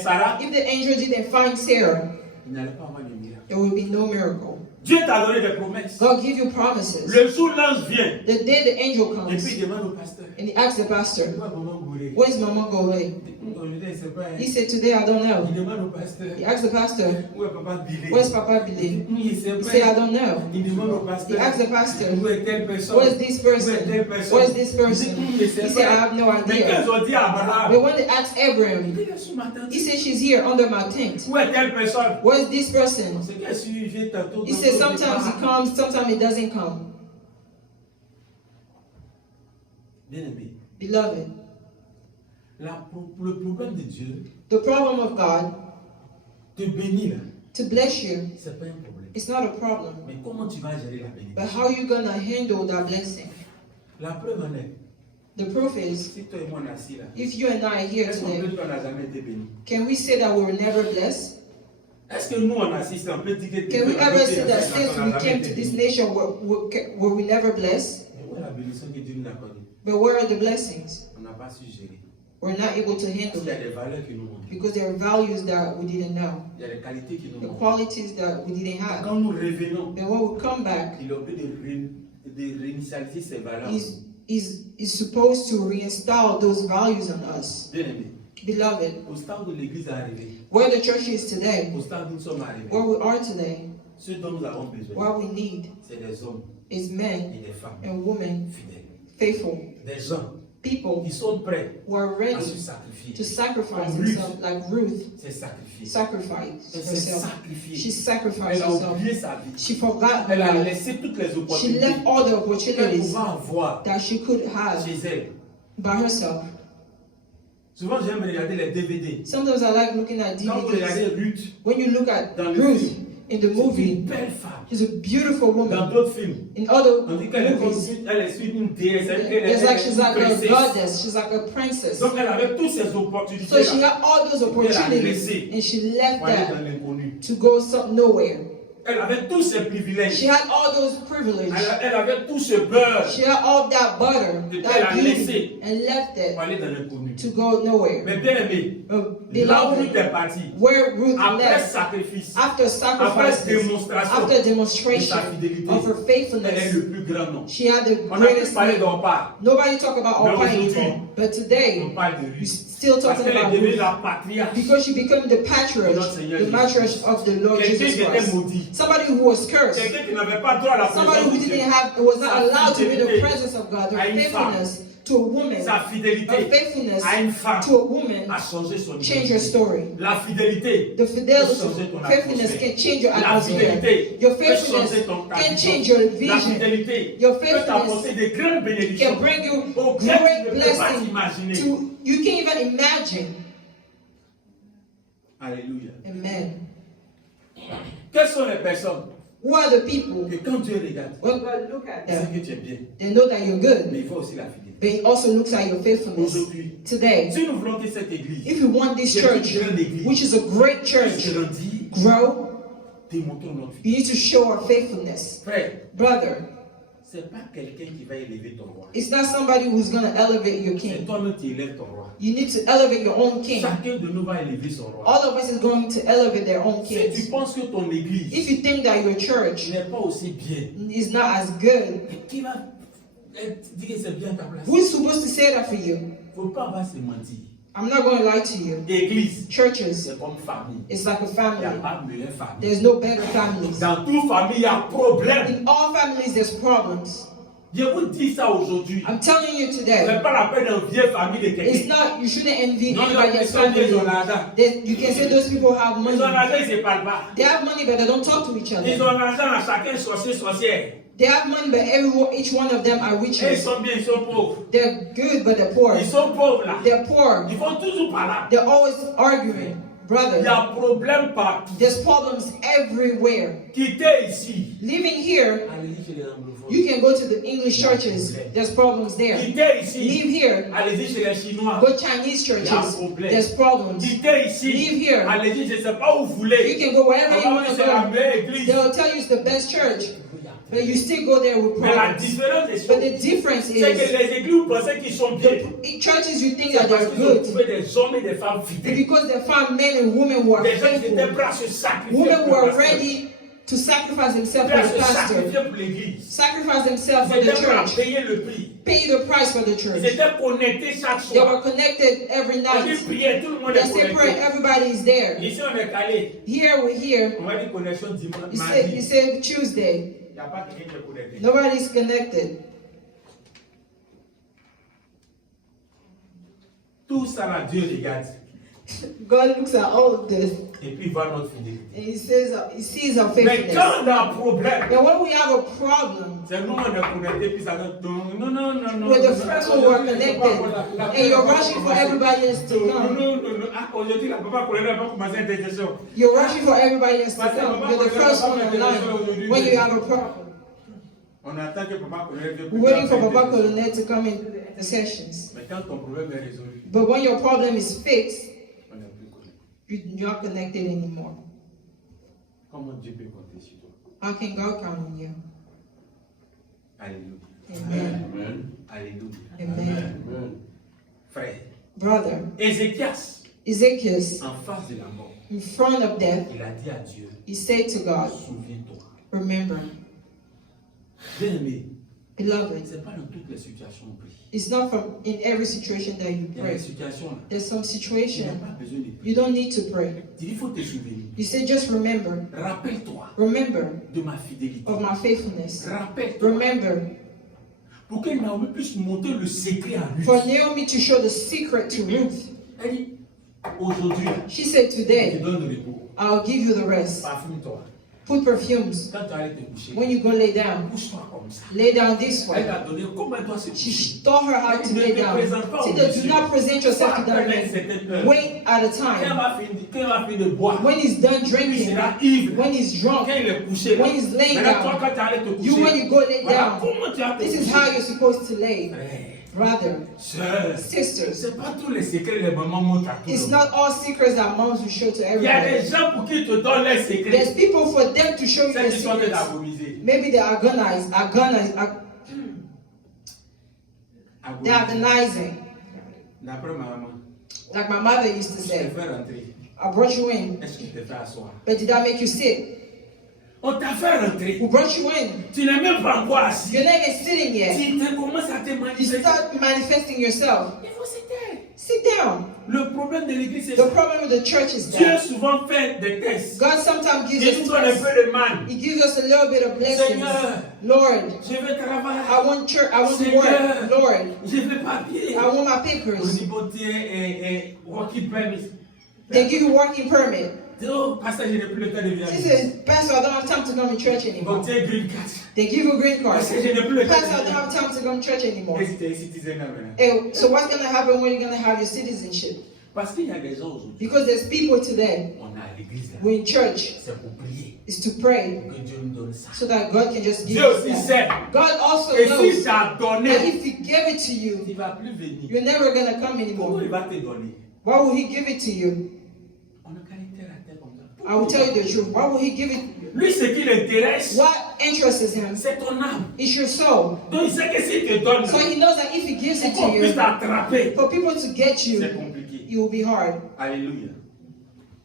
Sarah, If the angel didn't find Sarah, il n'allait pas avoir de miracle. there would be no miracle. Dieu t'a donné des promesses. God give you promises. Le jour où l'ange vient, The day the angel et comes, puis il demande au pasteur, and he asks the pastor, "Où est maman Gouré?" where's Mama Gouré? Aujourd'hui, il sait pas, hein. He said, today I don't Il know. demande au pasteur, He asked the pastor, "Où est papa Billy?" where's Papa Billy? Il sait He pas. said, I don't know. Il demande au He pasteur, asked the pastor, "Où est telle personne?" where's this Où est person? telle personne? Where's this Il person? dit, "Je sais He said, I pas." have no Mais idea. quand ils ont dit à Abraham, But when they asked Abraham, il est sous ma tente. he said, she's here under my tent. Où est telle personne? Where's this person? C'est qu'elle suivait tantôt. He said, sometimes he comes, sometimes he doesn't come. Bien aimé, Beloved, le problème de Dieu, the problem of God te bénir, là, to bless you. c'est pas un problème. It's not a problem. Mais comment tu vas gérer la bénédiction? But how are you going to handle that blessing? La preuve en est, The proof is, si toi et moi on est assis là, if you and I are here est-ce qu'on peut today, dire qu'on n'a jamais été béni? can we say that we were never blessed? Est-ce que nous on assiste, on peut dire que Can we ever say that on since n'a we jamais came été to this béni? nation were we never blessed? Mais où est la bénédiction que Dieu nous a accordée? But where are the blessings? On n'a pas su gérer. We're not able to Parce handle qu'il y a it des valeurs qui nous manquent. because there are values that we didn't know, Il y a des qualités qui nous the manquent. qualities that we didn't have. Quand nous revenons, And when we come back, il est obligé de réinitialiser ces valeurs. is supposed to reinstall those values on us. Bien aimé, Beloved, au stade où l'église est arrivée, where the church is today, au stade où nous sommes arrivés, where we are today, ce dont nous avons besoin, what we need c'est des hommes is men et des femmes and women, fidèles. faithful Des gens people qui sont prêts who are à ready se sacrifier. to sacrifice Comme Ruth. themselves, like Ruth C'est sacrifier. sacrificed Elle s'est herself. sacrifiée. She sacrificed Elle a herself. oublié sa vie. She forgot Elle a her life. laissé toutes les She opportunités left all the qu'elle opportunities pouvait avoir that she could have chez elle. by herself. Souvent, j'aime regarder les DVD. Sometimes I like looking at Quand vous regardez DVDs. Ruth, When you look at dans le Ruth film, in the c'est une movie, belle femme. she's a beautiful Dans woman. d'autres films, In other on dit qu'elle est comme movies, elle est une déesse, elle it's like est she's une like a princesse. goddess, she's like a princess. Donc elle avait toutes ces So opportunités she had all those opportunities and she left pour aller dans that l'inconnu. to go nowhere. Elle avait tous ces privilèges. She had all those privileges. Elle avait tout ce beurre She had all that butter, qu'elle that a beauty, laissé and left it pour aller dans l'inconnu. to go nowhere. Mais bien aimé, But là où Ruth beloved, est partie, where Ruth après left, sacrifice, after après sacrifices, démonstration after de demonstration sa fidélité, of her elle est faithfulness, le plus grand nom. she had the On a pu greatest parler name. d'Orpa, Nobody talk about Mais Orpah aujourd'hui, anymore, but today on parle de we're Ruth. still Parce talking qu'elle est about devenue Ruth la patriarche. because she became the patriarch, the matriarch of the Lord Quelqu'un Jesus qui était Christ. maudit. Somebody who was cursed. Quelqu'un qui n'avait pas droit à la Somebody who présence de didn't Dieu. have, was not Sa allowed to be in the fidélité presence of God. Her à une faithfulness to a woman, Sa her fidélité faithfulness à une femme to a woman a changé son change her identité. story. La fidélité The fidelity, peut changer ton faithfulness atmosphère. can change your La atmosphere. fidélité Your peut faithfulness changer ton can vision. change your La vision. fidélité Your peut faithfulness t'apporter des grandes bénédictions can bring you auxquelles tu great ne peux pas blessing t'imaginer. you can't even imagine. Alléluia. Amen. Quelles sont les personnes Who are the people? que quand Dieu regarde, When God look at il sait them, que tu es bien, they know that you're good, mais il faut aussi la fidélité. but He also looks at your faithfulness. Aujourd'hui, Today, si nous voulons que cette église if you want this C'est une church, grande église. which is a great church, grandit, grow, démontrons notre you fidélité. need to show our faithfulness. Frère, Brother, c'est pas quelqu'un qui va élever ton roi. it's not somebody who's going to elevate your C'est king. toi-même qui élèves ton roi. You need to elevate your own king. Chacun de nous va élever son roi. All of us is going to elevate their own Si tu kings. penses que ton église If you think that your church n'est pas aussi bien, is not as good, qui va dire que c'est bien ta place? who's supposed to say that for you? Faut pas avoir se mentir. I'm not going to lie to you. Église, Churches, c'est comme famille. it's like a Il n'y a family. pas meilleure famille. There's no better families. Dans toute famille, il y a problème. In all families, there's problems. Je vous dis ça aujourd'hui. I'm telling you Ce today, n'est pas la peine d'envier famille de it's quelqu'un. not, you shouldn't envy Non, anybody else's personne ils ont family. l'argent. You can say those people have Ils ont money. l'argent, ils ne se parlent pas. They have money, but they don't talk to each Ils other. ont l'argent à chacun, sorcier, sorcière. They have money, but each one of them are rich. Et ils sont bien, ils sont pauvres. They're good, but they're poor. Ils sont pauvres là. They're poor. Ils vont toujours par là. They're always arguing. Il y Brother, a problème partout. there's problems everywhere. Quittez ici. Living here, Allez-y chez les anglophones. you can go to the English churches. There's problems there. Quittez ici. Live here, Allez-y chez les Chinois. go Chinese churches. There's problems. Quittez ici. Live here. Allez-y, je ne sais pas où vous You voulez. can go wherever you On va want vous to dire c'est la go. meilleure église. They'll tell you it's the best church, but you still go there with Mais la problems. différence des But choses, the difference c'est que is, les églises, vous pensez qu'ils sont bien. in churches you think C'est that parce they're qu'ils ont good trouvé des hommes et des femmes It's fidèles. because they found men and women who are Des gens qui étaient faithful, prêts à se sacrifier women pour who are le pasteur. ready to sacrifice themselves Prêts à for se the pastor, sacrifier pour l'église. sacrifice themselves Ils for the étaient prêts à church, payer le prix. pay the price for the Ils church. étaient connectés chaque They soir. were connected every On dit night. prière, tout le monde They est say prayer, connecté. everybody is there. Ici, on est calé. Here we're here. On va dire connexion dimanche, You mardi. say Tuesday. Il n'y a pas quelqu'un qui est connecté. Nobody's connected. Tout ça là, Dieu regarde. God looks at all of this et puis il voit notre fidélité. and he sees our Mais faithfulness. quand on a un problème, But when we have a problem, c'est nous on est connecté, puis ça donne non. with the first one we're connected, and you're rushing for everybody else to come. Non. Ah, aujourd'hui, la papa collègue n'a pas commencé l'intercession. You're rushing for everybody else to come. You're the first one in line when you have a problem. On attend que papa collègue vienne. We're waiting for Papa Colonet to come in the sessions. Mais quand ton problème est résolu, But when your problem is fixed, on n'est plus connecté. you're not connected anymore. Comment Dieu peut compter sur toi? How can God count on you? Alléluia. Amen. Amen. Alléluia. Amen. Amen. Frère, Brother, Ézéchias, Ezekiel, en face de la mort, in front of death, il a dit à Dieu, he said to God, souviens-toi. remember, Bien-aimé, beloved, ce n'est pas dans toutes les situations on prie. it's not from in every situation that you Il y a pray. des situations là. There's some Tu n'as situation pas besoin de prier. you don't need to pray. Tu dis, il faut te souvenir. You say, just remember, Rappelle-toi remember de ma fidélité. of my faithfulness. Rappelle-toi. Remember, Pour que Naomi puisse montrer le secret à lui. for Naomi to show the secret to Ruth. Elle dit, aujourd'hui, She said, je te today, donne le repos. I'll give you the rest. Parfume-toi. Put perfumes. Quand tu allais te coucher, When you go lay down, couche-toi comme ça. lay down this Elle way. t'a donné comment elle doit se She coucher. taught her how to lay down. See, do not present yourself to that man. Wait at a Quand elle time. va finir de boire, When he's done il drinking, sera ivre. when he's Quand drunk, il est couché, when he's laying maintenant, toi, down, quand tu allais te coucher, you when you go lay voilà down, comment tu vas te this is coucher. how you're supposed to lay. Frère, Brother, sœur, sisters, c'est pas tous les secrets que les mamans montrent à tout le it's monde. not all secrets that moms will show to Il y a des everybody. gens pour qui te donnent les secrets. There's people for them to show you Celles the qui sont de secrets. agoniser. Maybe they're agonizing. D'après ma maman, Like my mother used to je te say, fais rentrer. I brought you in, Est-ce que je te fais asseoir? but did I make you sit? On t'a fait rentrer. Who brought you in? Tu n'es même pas encore assis. You're not even sitting yet. Tu commences à te You manifester. start manifesting yourself. Il faut se taire. Sit down. Le problème de l'église, c'est The ça. problem with the church is Dieu that souvent fait des tests. God sometimes gives Il nous us donne un tests. peu de manne. He gives us a little bit of blessings. Seigneur, Lord, je veux travailler. I want church. I want to Seigneur, work. Lord, je veux papier. I want my Au papers. niveau de working permit. They give you working permit. Oh, pasteur, je n'ai plus le temps de venir. She says, Pastor, I don't have time to come to church anymore. Obtiens green card. They give you green card. Pasteur, je n'ai plus le temps Pastor, I don't de have time to come to church anymore. venir. Et si tu es citizen maintenant? Hey, so what's going to happen when you're going to have your citizenship? Parce qu'il y a des gens aujourd'hui. Because there's people today, On est à l'église là. we're in church, C'est pour prier. is to pray Pour que Dieu nous donne ça. so that God can just give Dieu us aussi that. sait. God also Et si knows t'as that donné, if He gave it to you, il ne va plus venir. you're never going to come Comment anymore. il va te donner? Why will He give it to you? On a caractère à terre comme ça. I will tell you the truth. Why will He give it? Lui, ce qui l'intéresse, What interests Him c'est ton âme. is your soul. Donc il sait que s'il te donne, So He knows that if He gives it pour qu'on to puisse you, t'attraper, for people to get c'est you, compliqué. it will be hard. Alléluia.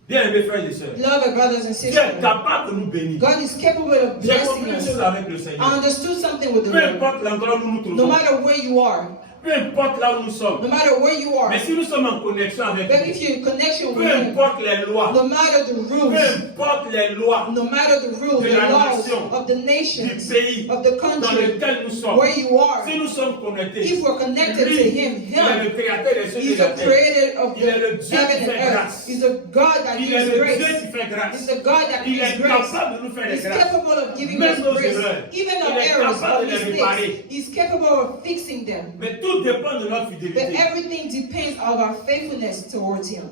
Bien aimés frères et sœurs, Beloved brothers and Dieu est sisters, capable de nous bénir. God is capable of J'ai compris blessing une us. chose avec le I Seigneur. understood something with the Peu Lord. importe l'endroit où nous nous No trouvons, matter where you are, peu importe là où nous sommes, no matter where you are, mais si nous sommes en connexion avec but lui, if you're in connection peu with Him, importe les lois, no matter the peu rules, importe les lois no matter the rules, de the la laws nation, of the du nations, pays of the dans country, lequel nous sommes, where you are, si nous sommes connectés, if we're connected to lui, Him, il est le créateur des cieux et He's de la the terre. creator of Il est le the Dieu heaven qui and fait earth. grâce. He's the God that Il est gives le grace. Dieu qui fait grâce. He's the God that Il gives est grace. capable de nous faire des He's grâces. capable of giving Même us nos grace, erreurs. even Il our est errors, capable our de les réparer. mistakes. He's capable of fixing them. Mais tout dépend de notre But fidélité. everything depends on our faithfulness towards Him.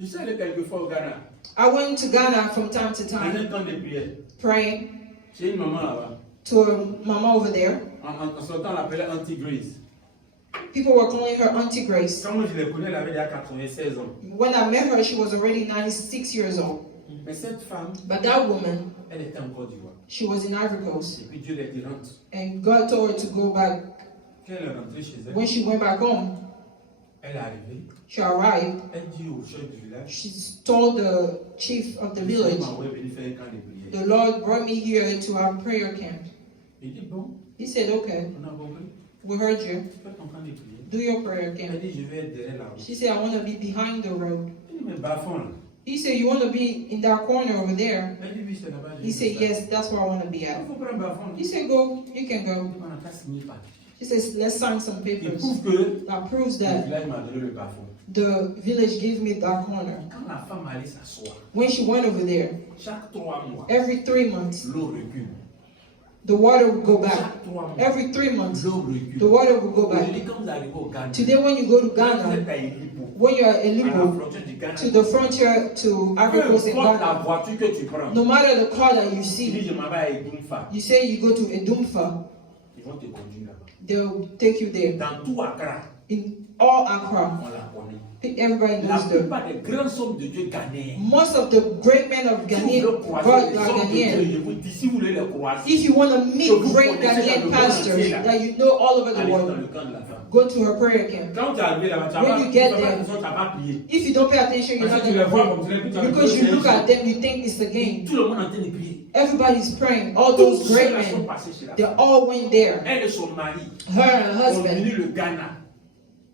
Je suis allé quelquefois au Ghana, I went to Ghana from time to dans time, un temps de prière. praying J'ai une maman là-bas. to a mama over there. En son temps, on l'appelait Auntie Grace. People were calling her Auntie Grace. Quand moi je l'ai connue, elle avait déjà 96 ans. When I met her, she was already 96 years old. Mais cette femme, But that woman, elle était en Côte d'Ivoire. she was in Ivory Coast. Et puis Dieu l'a dit rentre. And God told her to go back. Quand elle est rentrée chez elle, When she went back home, elle est arrivée. she arrived. Elle dit au chef du village, She told the chief of the village, il m'a envoyé venir faire un camp de prière. the Lord brought me here to our prayer camp. Il dit bon, He said, okay, on a compris. we heard you. Fais ton camp de prière. Do your prayer Elle camp. dit je vais être derrière la route. She said, I want to be behind the road. Elle dit mais bas-fond là. He said, you want to be in that corner over there? Elle dit oui, c'est là-bas. He said, yes, that's where I want to be Il at. faut prendre bas-fond. He said, go, you can go. On n'a qu'à signer papier. She says, let's sign some Il papers. prouve que That proves le that village m'a donné le bas-fond. the village gave me that corner. Quand la femme allait s'asseoir, When she went over there, chaque 3 mois, every 3 months, l'eau recule. the water would go back. Chaque 3 mois, Every 3 months, l'eau recule. the water would go back. Aujourd'hui, quand vous arrivez au Ghana, Today, when you go to quand vous Ghana, êtes à Elipo, when you are à la eligible frontière du Ghana, to the frontier to peu Ivory Coast and importe la Ghana, voiture que tu prends, no matter the car that you tu dis see, je m'en vais à Edumfa, you say you go to Edumfa, ils vont te conduire là-bas. they'll take you there. Dans tout Accra, In all Accra, on la connaît. everybody La knows them. plupart des grands hommes de Dieu ghanéens, Most of the great men of si vous Ghanaian, voulez croiser God les are hommes de Dieu, Ghanaian. je vous dis, si vous voulez les croiser, If you want to meet Que vous great connaissez dans le Ghanaian monde pastors entier, là. that you know all over the allez dans world, le camp de la femme. go to her prayer camp. Quand tu es arrivé là-bas, tu When n'as you get pas there, besoin, tu n'as pas prié. If you don't pay attention, you're Parce not que tu going les to vois pray. comme tu n'es plus dans le Because you look camp. at them, you think it's the game. Tout le monde est en train de prier. Everybody's praying. All Tous those great ceux-là sont men, passés chez la they femme. all went there. Elle et son mari Her and her ont nourri husband, le Ghana.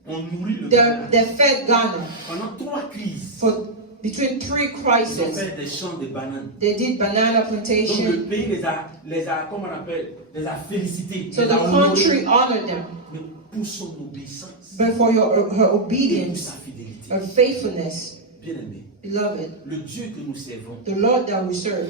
On nourrit le Ghana. they fed Ghana Pendant 3 crises, for between 3 ils ont crises. fait des champs de bananes. They did banana Donc le plantation. pays les a comment on appelle, les a félicités. So les the a honorés. country honored them. Mais pour son obéissance But for her et pour obedience, sa fidélité. her faithfulness, Bien aimé, beloved, le Dieu que nous servons, the Lord that we serve,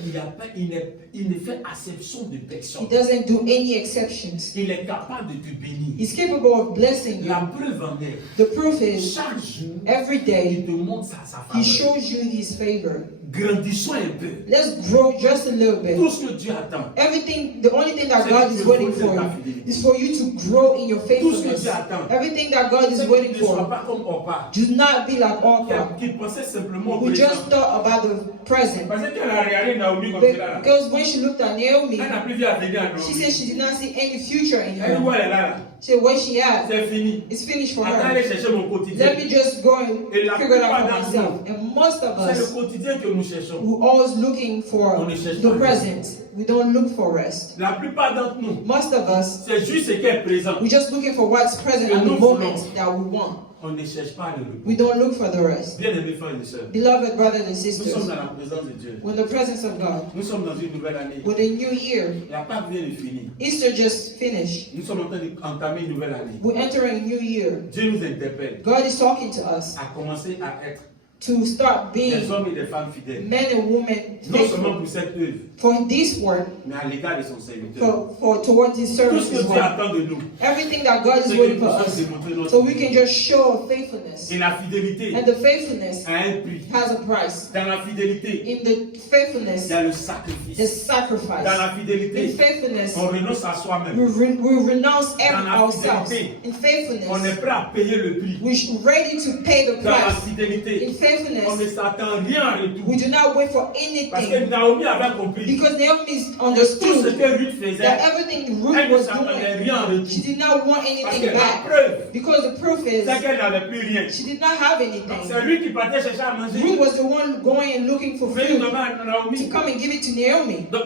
il ne fait exception de He personne. doesn't do any exceptions. Il est capable de te bénir. He's capable of blessing you. La preuve en est, The proof is, chaque jour, every il day, te montre sa He faveur. shows you His favor. Grandissons un peu. Let's grow just a little bit. Tout ce que Dieu attend, Everything, the only thing that God is waiting for is for you to grow in your tout ce que faithfulness. Dieu attend, Everything that God is c'est que waiting tu ne sois for. pas comme Orpa, Do not be like Orpah, qui pensait simplement au who présent. just thought about the present. Parce qu'elle a regardé Naomi comme cela. Là. Because when she looked at Naomi, Elle n'a plus vu avenir à she Naomi. said she did not see any future in Elle dit où her. elle est là. She said, where she at? C'est fini. It's finished for Attends, her. aller chercher mon quotidien. Let me just go and Et la figure it out plupart for d'entre myself. And most of C'est le us, quotidien que nous cherchons. we're always looking for On ne cherche the pas. present. We don't look for rest. La plupart d'entre nous, Most of us, c'est juste ce qui est présent. we're just looking for what's present at the moment that we want. On ne cherche pas le repos. We don't look for the rest. Bien aimés frères et sœurs, Beloved brothers and nous sommes sisters, dans la présence de Dieu. with the presence of God, Nous sommes dans une nouvelle année. with a new year, La Pâque vient de finir. Easter just finished. Nous sommes en train d'entamer une nouvelle année. We're entering a new year. Dieu nous interpelle God is talking to us à commencer à être to start des being hommes et des femmes fidèles. men and women Non seulement faithful pour cette œuvre, for this work, mais à l'égard de son serviteur. for towards His Tout service ce que as Dieu well. attend de nous, Everything that God c'est is que waiting nous for puissions us, démontrer notre so we can fidélité. just show faithfulness. Et la fidélité And the faithfulness a un prix. has a price. Dans la fidélité, In the faithfulness, il y a le the sacrifice. sacrifice. Dans la In fidélité, faithfulness, on renonce à soi-même. we renounce Dans la ourselves. fidélité, In On est faithfulness, prêt à payer le prix. we're ready to pay the Dans la price. fidélité, In on ne faithfulness, s'attend rien en retour. we do not wait for Parce que anything. Naomi avait compris. Because Naomi Tout ce understood que Ruth faisait, that everything Ruth elle ne was s'attendait doing, rien en retour. she did not want Parce anything que la back. preuve, Because the proof is, c'est qu'elle n'avait plus rien. she did not have Donc anything. c'est lui qui partait chercher à manger. Ruth was the one going and looking for Venez food demander à to Naomi. come and give it to Naomi. Donc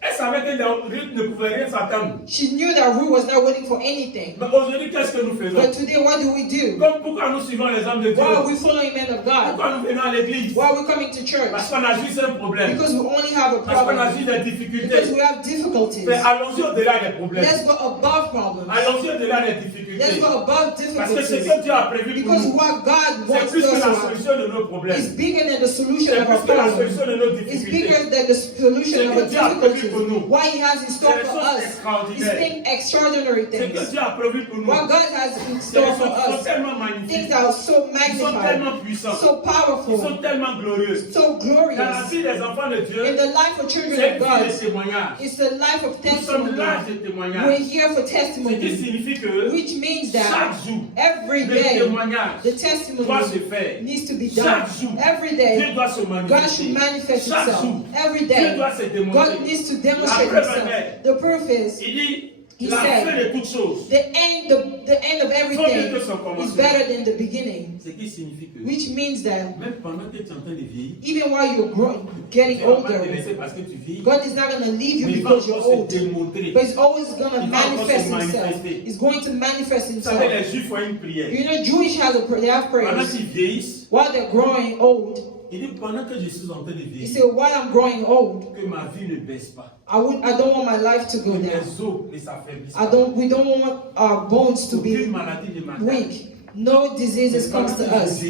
elle savait que Ruth ne pouvait rien s'attendre. She knew that Ruth was not waiting for anything. Mais aujourd'hui, qu'est-ce que nous faisons? But today, what do we do? Comme pourquoi nous suivons les hommes de Dieu? Why are we following men of God? Pourquoi nous venons à l'église? Why are we coming to church? Parce qu'on a juste un problème. Because we only have a Parce qu'on a problem. juste des Because difficultés. we have difficulties. Mais allons-y au-delà des problèmes. Let's go above problems. Allons-y au-delà des Let's difficultés. go above Parce que ce difficulties. que Dieu a prévu pour Because nous, what God c'est wants plus que us la to solution de nos is problèmes. bigger than the solution C'est of our plus que la problems. solution de nos It's difficultés. bigger than the solution of our Dieu a prévu difficulties. pour nous. What He has in store C'est des for choses us is extraordinaires. things, extraordinary Ce que things. Dieu a prévu pour nous, What God has in c'est store des for choses qui sont us, tellement things magnifiques, that are so qui sont tellement magnified, puissants, so qui sont powerful, tellement glorieuses. so Dans la glorious. vie des enfants de Dieu, In the life of children c'est of une God, vie de témoignage. it's a life of Nous sommes là testimony. de témoignage. We're here for Ce qui testimony, signifie que which means that chaque jour, every le day témoignage the doit testimony se faire. needs to be done. Chaque jour, Every Dieu day, doit se God should manifester. manifest Chaque Himself. jour, Every Dieu day, doit se God démontrer. needs to demonstrate La preuve Himself. en est, The proof is, il dit, He la said, fin de toutes choses, the end of faut mieux everything que son is commencement. better than the beginning. Ce qui signifie que, Which means that même pendant que tu es en train de vieillir, even while you're growing, getting tu ne vas pas te older, laisser parce que tu vieillis, God is not going to leave you mais il va because you're encore se old. démontrer. But He's always going to Il va encore manifest se Himself. manifester. He's going to manifest Vous Himself. savez, les Juifs font une prière. You know, Jewish has they have Pendant prayers. qu'ils vieillissent, While they're growing old, Il dit pendant que je suis en train de He vieillir, said, while I'm growing old, que ma vie ne baisse pas. I don't want my life to Que go down. mes os ne s'affaiblissent We don't want our bones to Aucune be maladie ne m'atteint. weak. No diseases comes to us.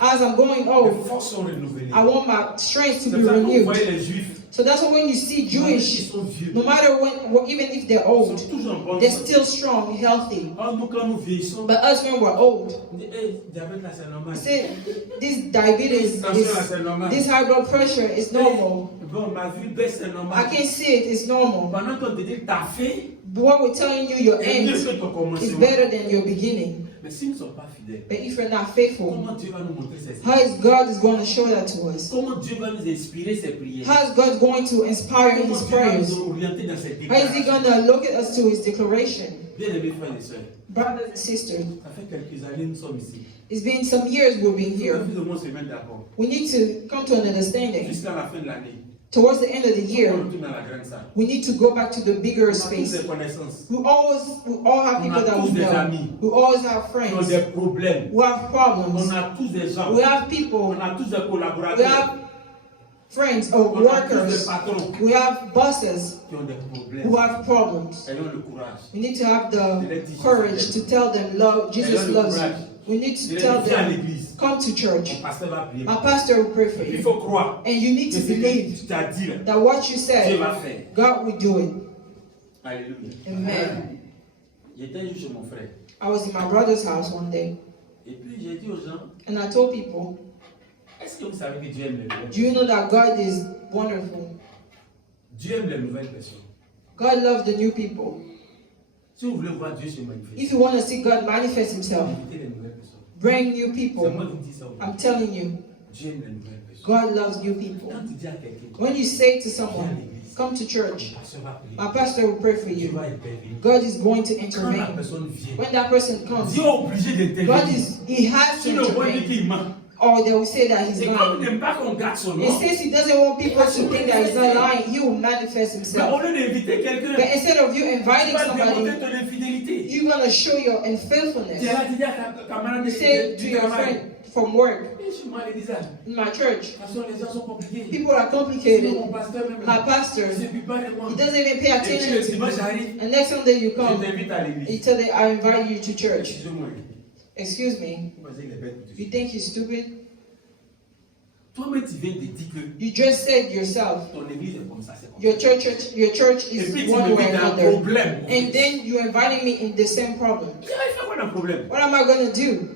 As I'm growing Les old, forces sont renouvelées. I want my strength to C'est be ça que vous renewed. voyez les Juifs, So that's why when you see ils Jewish, sont vieux. no matter even if they're Ils old, sont toujours en bonne they're santé. still strong, healthy. Nous, quand nous vieillissons, But us, when we're old, on dit, hey, diabète là, c'est normal. say this diabetes, Tension là, c'est normal. this high blood pressure is normal. Bon, ma vie baisse, c'est I normal. can see it, it's normal. Pendant qu'on te dit ta fin, But what we're telling you, your est mieux end que ton is commencement. better than your beginning. Mais s'ils ne sont pas fidèles, But if you're not faithful, comment Dieu va nous montrer ses how is God is going to show that to us? Comment Dieu va nous inspirer ses prières? How is God going to inspire Comment his Dieu va prayers? nous orienter dans ses How is he déclarations? going to look at us to his declaration? Bien-aimés frères et sœurs, Brothers and sisters, ça fait quelques années nous sommes ici. it's been some years we've been Here. here. Tout le monde se met d'accord. We need to come to an understanding. Jusqu'à la fin de l'année, Towards the end of the on year, retourne dans la grande salle. we need to go back to the bigger On a tous space. des connaissances, We all have people that we know. We always have qui ont friends. des problèmes. We have problems. On a tous des gens. We have people. On a tous des We collaborateurs. have friends or On a tous des workers. patrons We have bosses qui ont des problèmes. who have problems. Ayons le courage. We need to have the courage to tell them, love, Jesus loves you. We need to tell Viens à them, l'église. come to church. Mon pasteur va prier. My pastor will pray for Il you. faut croire And you need que to ce que believe tu t'as dit, là, that what you Dieu said, va faire. God will do it. Alléluia. Amen. J'étais juste chez mon frère. I was in my brother's house one day, Et puis j'ai dit aux gens, and I told people, est-ce que vous savez que Dieu aime les nouvelles do you know that God is wonderful? Dieu aime les nouvelles personnes. God loves the new people. Si vous voulez voir Dieu se manifester, If you want to see God manifest himself, invitez les nouvelles personnes. bring new C'est moi people. qui vous dis ça. aujourd'hui. I'm telling you, Dieu aime les nouvelles personnes. God loves new people. Quand tu dis à quelqu'un, When you say to someone, come to church, mon pasteur va prier. my pastor will pray for Dieu you. va intervenir. God is going to Quand la intervene. personne vient, When that person comes, Dieu est obligé God d'intervenir. he has Si to le roi dit intervene. qu'il ment, Or they will say that he's c'est comme il lying. n'aime pas qu'on garde son And nom. since he doesn't want people to think that he's not lying, he will manifest Mais himself. au lieu d'inviter quelqu'un, But instead of you tu inviting vas démontrer somebody, ton infidélité. you're going to show your Tu unfaithfulness. vas dire à ta camarade You say to du your travail, friend from work, et chez moi, il disait, in my church, de toute façon, les gens sont compliqués. people are Sinon, complicated. mon pasteur même, My pastor, il ne s'occupe pas de moi. he doesn't even pay Et puis le attention to dimanche me. arrive, And next Sunday you je come, t'invite à he l'église. tell them, I invite you to church. Excusez-moi. Excuse me, Vous pensez qu'il est bête pour you Dieu. think you're stupid? Toi-même, tu viens de dire que You just said yourself, ton église est comme ça, c'est comme your ça. church Et puis is tu one me way dis or qu'il y a un another. problème. And then you're inviting me in the same problem. Il va faire quoi un problème? What am I going to do?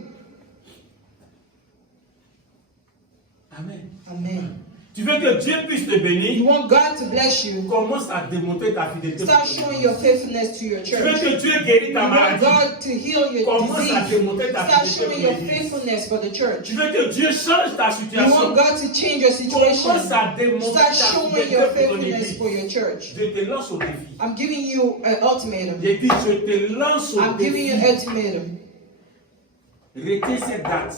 Amen. Amen. Tu veux que Dieu puisse te You bénir? want God to bless you? Commence à démontrer ta fidélité. Start showing your faithfulness to your Tu veux church. que Dieu guérisse You ta want maladie? God to heal your Commence à disease. démontrer ta Start fidélité showing pour your l'église. faithfulness for the church. Tu veux que Dieu change ta You situation? want God to change your situation. Commence à démontrer Start ta showing fidélité your pour ton faithfulness église. for your church. Je te lance au défi. I'm giving you an ultimatum. J'ai dit, je te lance au I'm giving you défi. an ultimatum. Retiens cette date.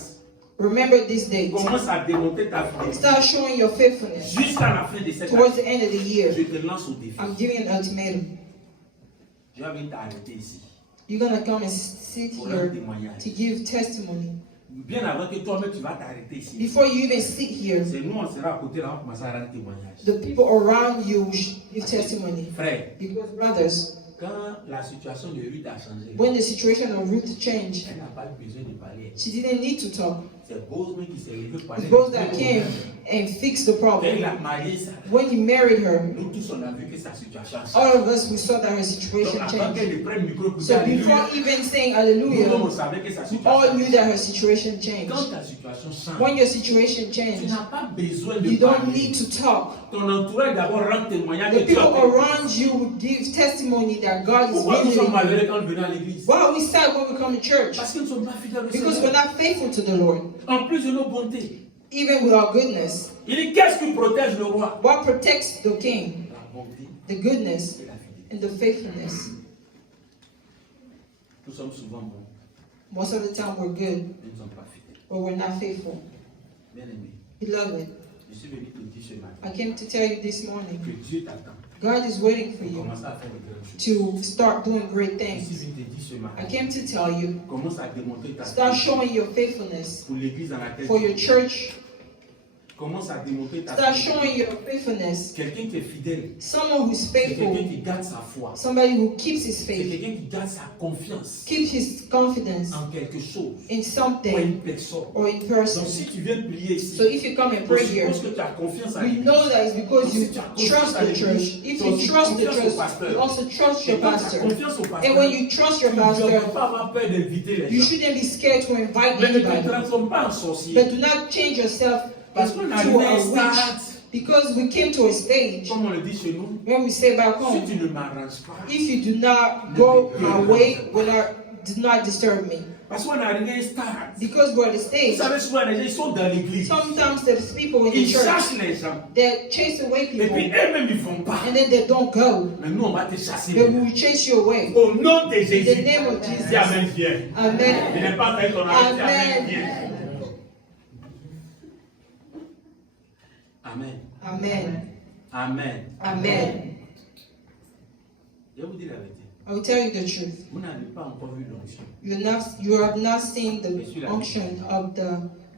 Remember this date. Commence à démontrer ta fidélité. Start showing your faithfulness Jusqu'à la fin de cette towards année. the end of the year. Je te lance au défi. I'm giving an ultimatum. Je vais venir t'arrêter ici. You're going to come and sit Pour un here témoignage. to give testimony. Bien avant que toi-même tu vas t'arrêter ici. Before you even sit here, C'est nous, on sera à côté là, on va commencer à rendre témoignage. the people around you give testimony. Frère, Because brothers, quand la situation de Ruth a changé, when the situation of Ruth changed, elle n'a pas eu besoin de parler. she didn't need to talk. C'est Boaz qui s'est levé pour It's parler. Boaz that came and fixed the Quand il problem. a marié Sarah, When he married her, nous tous on a vu que sa situation a changé. all of us, we saw that her Donc situation avant changed. qu'elle ne prenne le micro pour So dire before Alléluia, even saying nous hallelujah, on savait que sa we situation all a knew changé. that her situation changed. Quand ta situation change, When your situation tu changed, n'as pas besoin de you don't parler. need to talk. Ton entourage d'abord rend témoignage The que tu people as fait. around you will give testimony that God is Pourquoi nous sommes visiting malheureux you. quand nous venons à l'église? Why are we sad when we come to church? Parce que nous ne sommes pas fidèles au Because we're Seigneur. not faithful to the Lord. En plus de nos bontés. Even with our goodness. Il dit qu'est-ce qui protège le roi? What protects the king? La bonté The goodness et la fidélité. and the faithfulness. Nous sommes souvent bons, Most of the time we're good, mais nous ne sommes pas fidèles. but we're not faithful. Bien aimé, Beloved, je suis venu te dire ce matin I came to tell you this morning, que Dieu t'attend God is waiting for pour you commencer à faire de grandes choses. to start doing great Je suis things. venu te dire ce I matin, came to tell you, commence à démontrer ta start fidélité showing your faithfulness pour l'église dans laquelle for tu your es. church commence à démontrer ta Start fidélité. showing your faithfulness. Quelqu'un qui est fidèle, Someone who's c'est quelqu'un faithful. qui garde sa foi. Somebody who keeps his C'est faith. quelqu'un qui garde sa confiance Keeps his confidence en quelque chose in ou en something une personne. or in person. Donc si tu viens prier ici, So if you come and on pray here, suppose que tu as confiance en we l'église. know that it's because you Si tu as confiance trust à the l'église, church. tu If as you aussi trust the confiance au church, pasteur. you also trust Et your quand tu as pastor. confiance au pasteur, And when you trust your tu ne dois pastor, pas avoir peur d'inviter les you gens. shouldn't be scared to invite Mais ne te anybody. transforme pas en sorcier. But do not change yourself Parce qu'on into arrive à un a stade, witch. Because we came to a stage, comme on le dit chez nous, when we say back si home, tu ne m'arranges pas, if you do not go my way, do not disturb me. parce qu'on arrive à un stade. Because we're at the Vous stage, savez, souvent les gens ils sont dans l'église. sometimes there's people in the Ils church chassent les gens. that chase away Et puis people, eux-mêmes ils ne vont pas. and then they don't go. Mais nous on va te chasser. But we will chase you away. Au nom de In Jésus. the name of Jesus. Dis Amen, viens. Je Amen. n'ai pas fait ton arrêt. Dis Amen, Amen. viens. Amen. Amen. Amen. Amen. Je vous dis la vérité. I will tell you the truth. Vous n'avez pas encore vu l'onction. You have not seen the unction of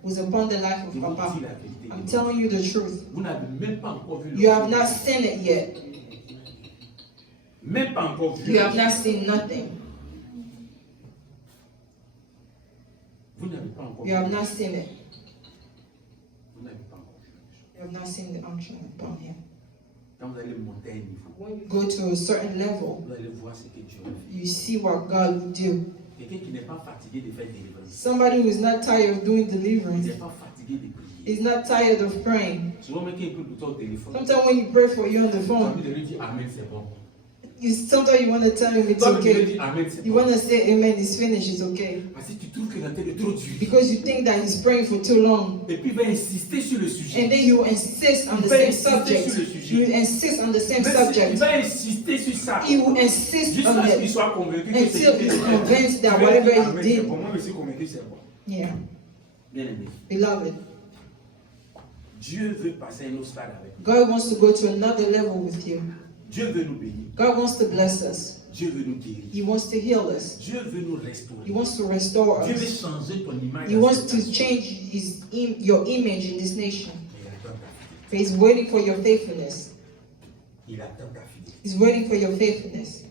was upon the life Je of vous Papa. dis la vérité. I'm telling you the truth. Vous n'avez même pas encore vu You have l'onction. not seen it yet. Même pas encore vu. You have not seen nothing. Vous n'avez pas encore You have not seen it. Vous n'avez pas encore vu. You have not seen the unction upon him. Quand vous allez monter un niveau, When you go to a certain level, vous allez voir ce que Dieu va faire. you see what God will do. Quelqu'un qui n'est pas fatigué de faire délivrance. Somebody who is not tired of doing Il deliverance, n'est pas fatigué de prier. is not tired of praying. Souvent, même quand il prie pour toi au téléphone, Sometimes when you pray for you on the tu as envie phone, de lui dire Amen, c'est bon. sometimes you want to tell him it's Toi, tu lui okay. dis Amen, c'est You bon. want to say amen, it's finished, it's okay. Parce que tu trouves que la tête est trop dure. Because you think that he's praying for too long. Et puis il va insister sur le sujet. And then you insist on the same subject. You insist on the same Mais il subject. va insister sur ça. He will insist Jusqu'à on ce qu'il it soit convaincu que until c'est he's convinced that Il va whatever dire, he Amen, c'est did, bon. Moi, je suis convaincu que c'est bon. yeah, Bien aimé. beloved, Dieu veut passer un autre stade avec nous. God wants to go to another level with you. Dieu veut nous bénir. God wants to bless us. Dieu veut nous guérir. He wants to heal us. Dieu veut nous restaurer. He wants to restore Dieu veut us. changer ton image. He dans wants cette to nation. change your image in this nation. Il attend ta fidélité. He's waiting for your faithfulness. Il attend ta fidélité. He's waiting for your faithfulness.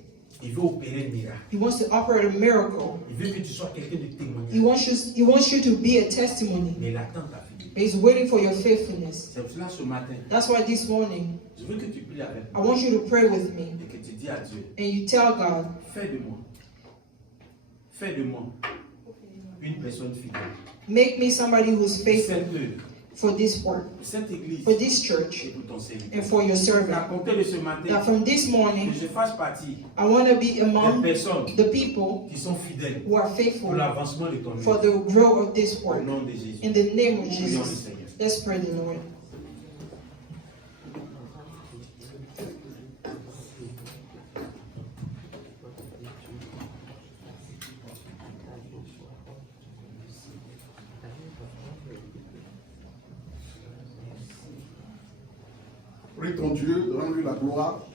Il veut opérer un miracle. He wants to operate a miracle. Il veut que tu sois quelqu'un de témoignage. He wants you to be a testimony. Mais il attend ta fidélité. But he's waiting for your faithfulness. C'est pour cela ce matin, That's why this morning, je veux que tu pries avec I moi want you to pray with me. et que tu dis à Dieu, And you tell God, fais de moi une personne fidèle. make me somebody who's Pour faithful cette œuvre, for this work, pour cette église for this et church, pour ton Seigneur. and for your À servant. compter de ce matin, That from this que morning, je fasse partie I want to be des among personnes the people qui sont fidèles who are pour faithful l'avancement de ton for œuvre. the growth of this Au work. nom de Jésus. In the name of Prions le Jesus, Seigneur. let's pray the Lord. Prie ton Dieu, rends-lui la gloire.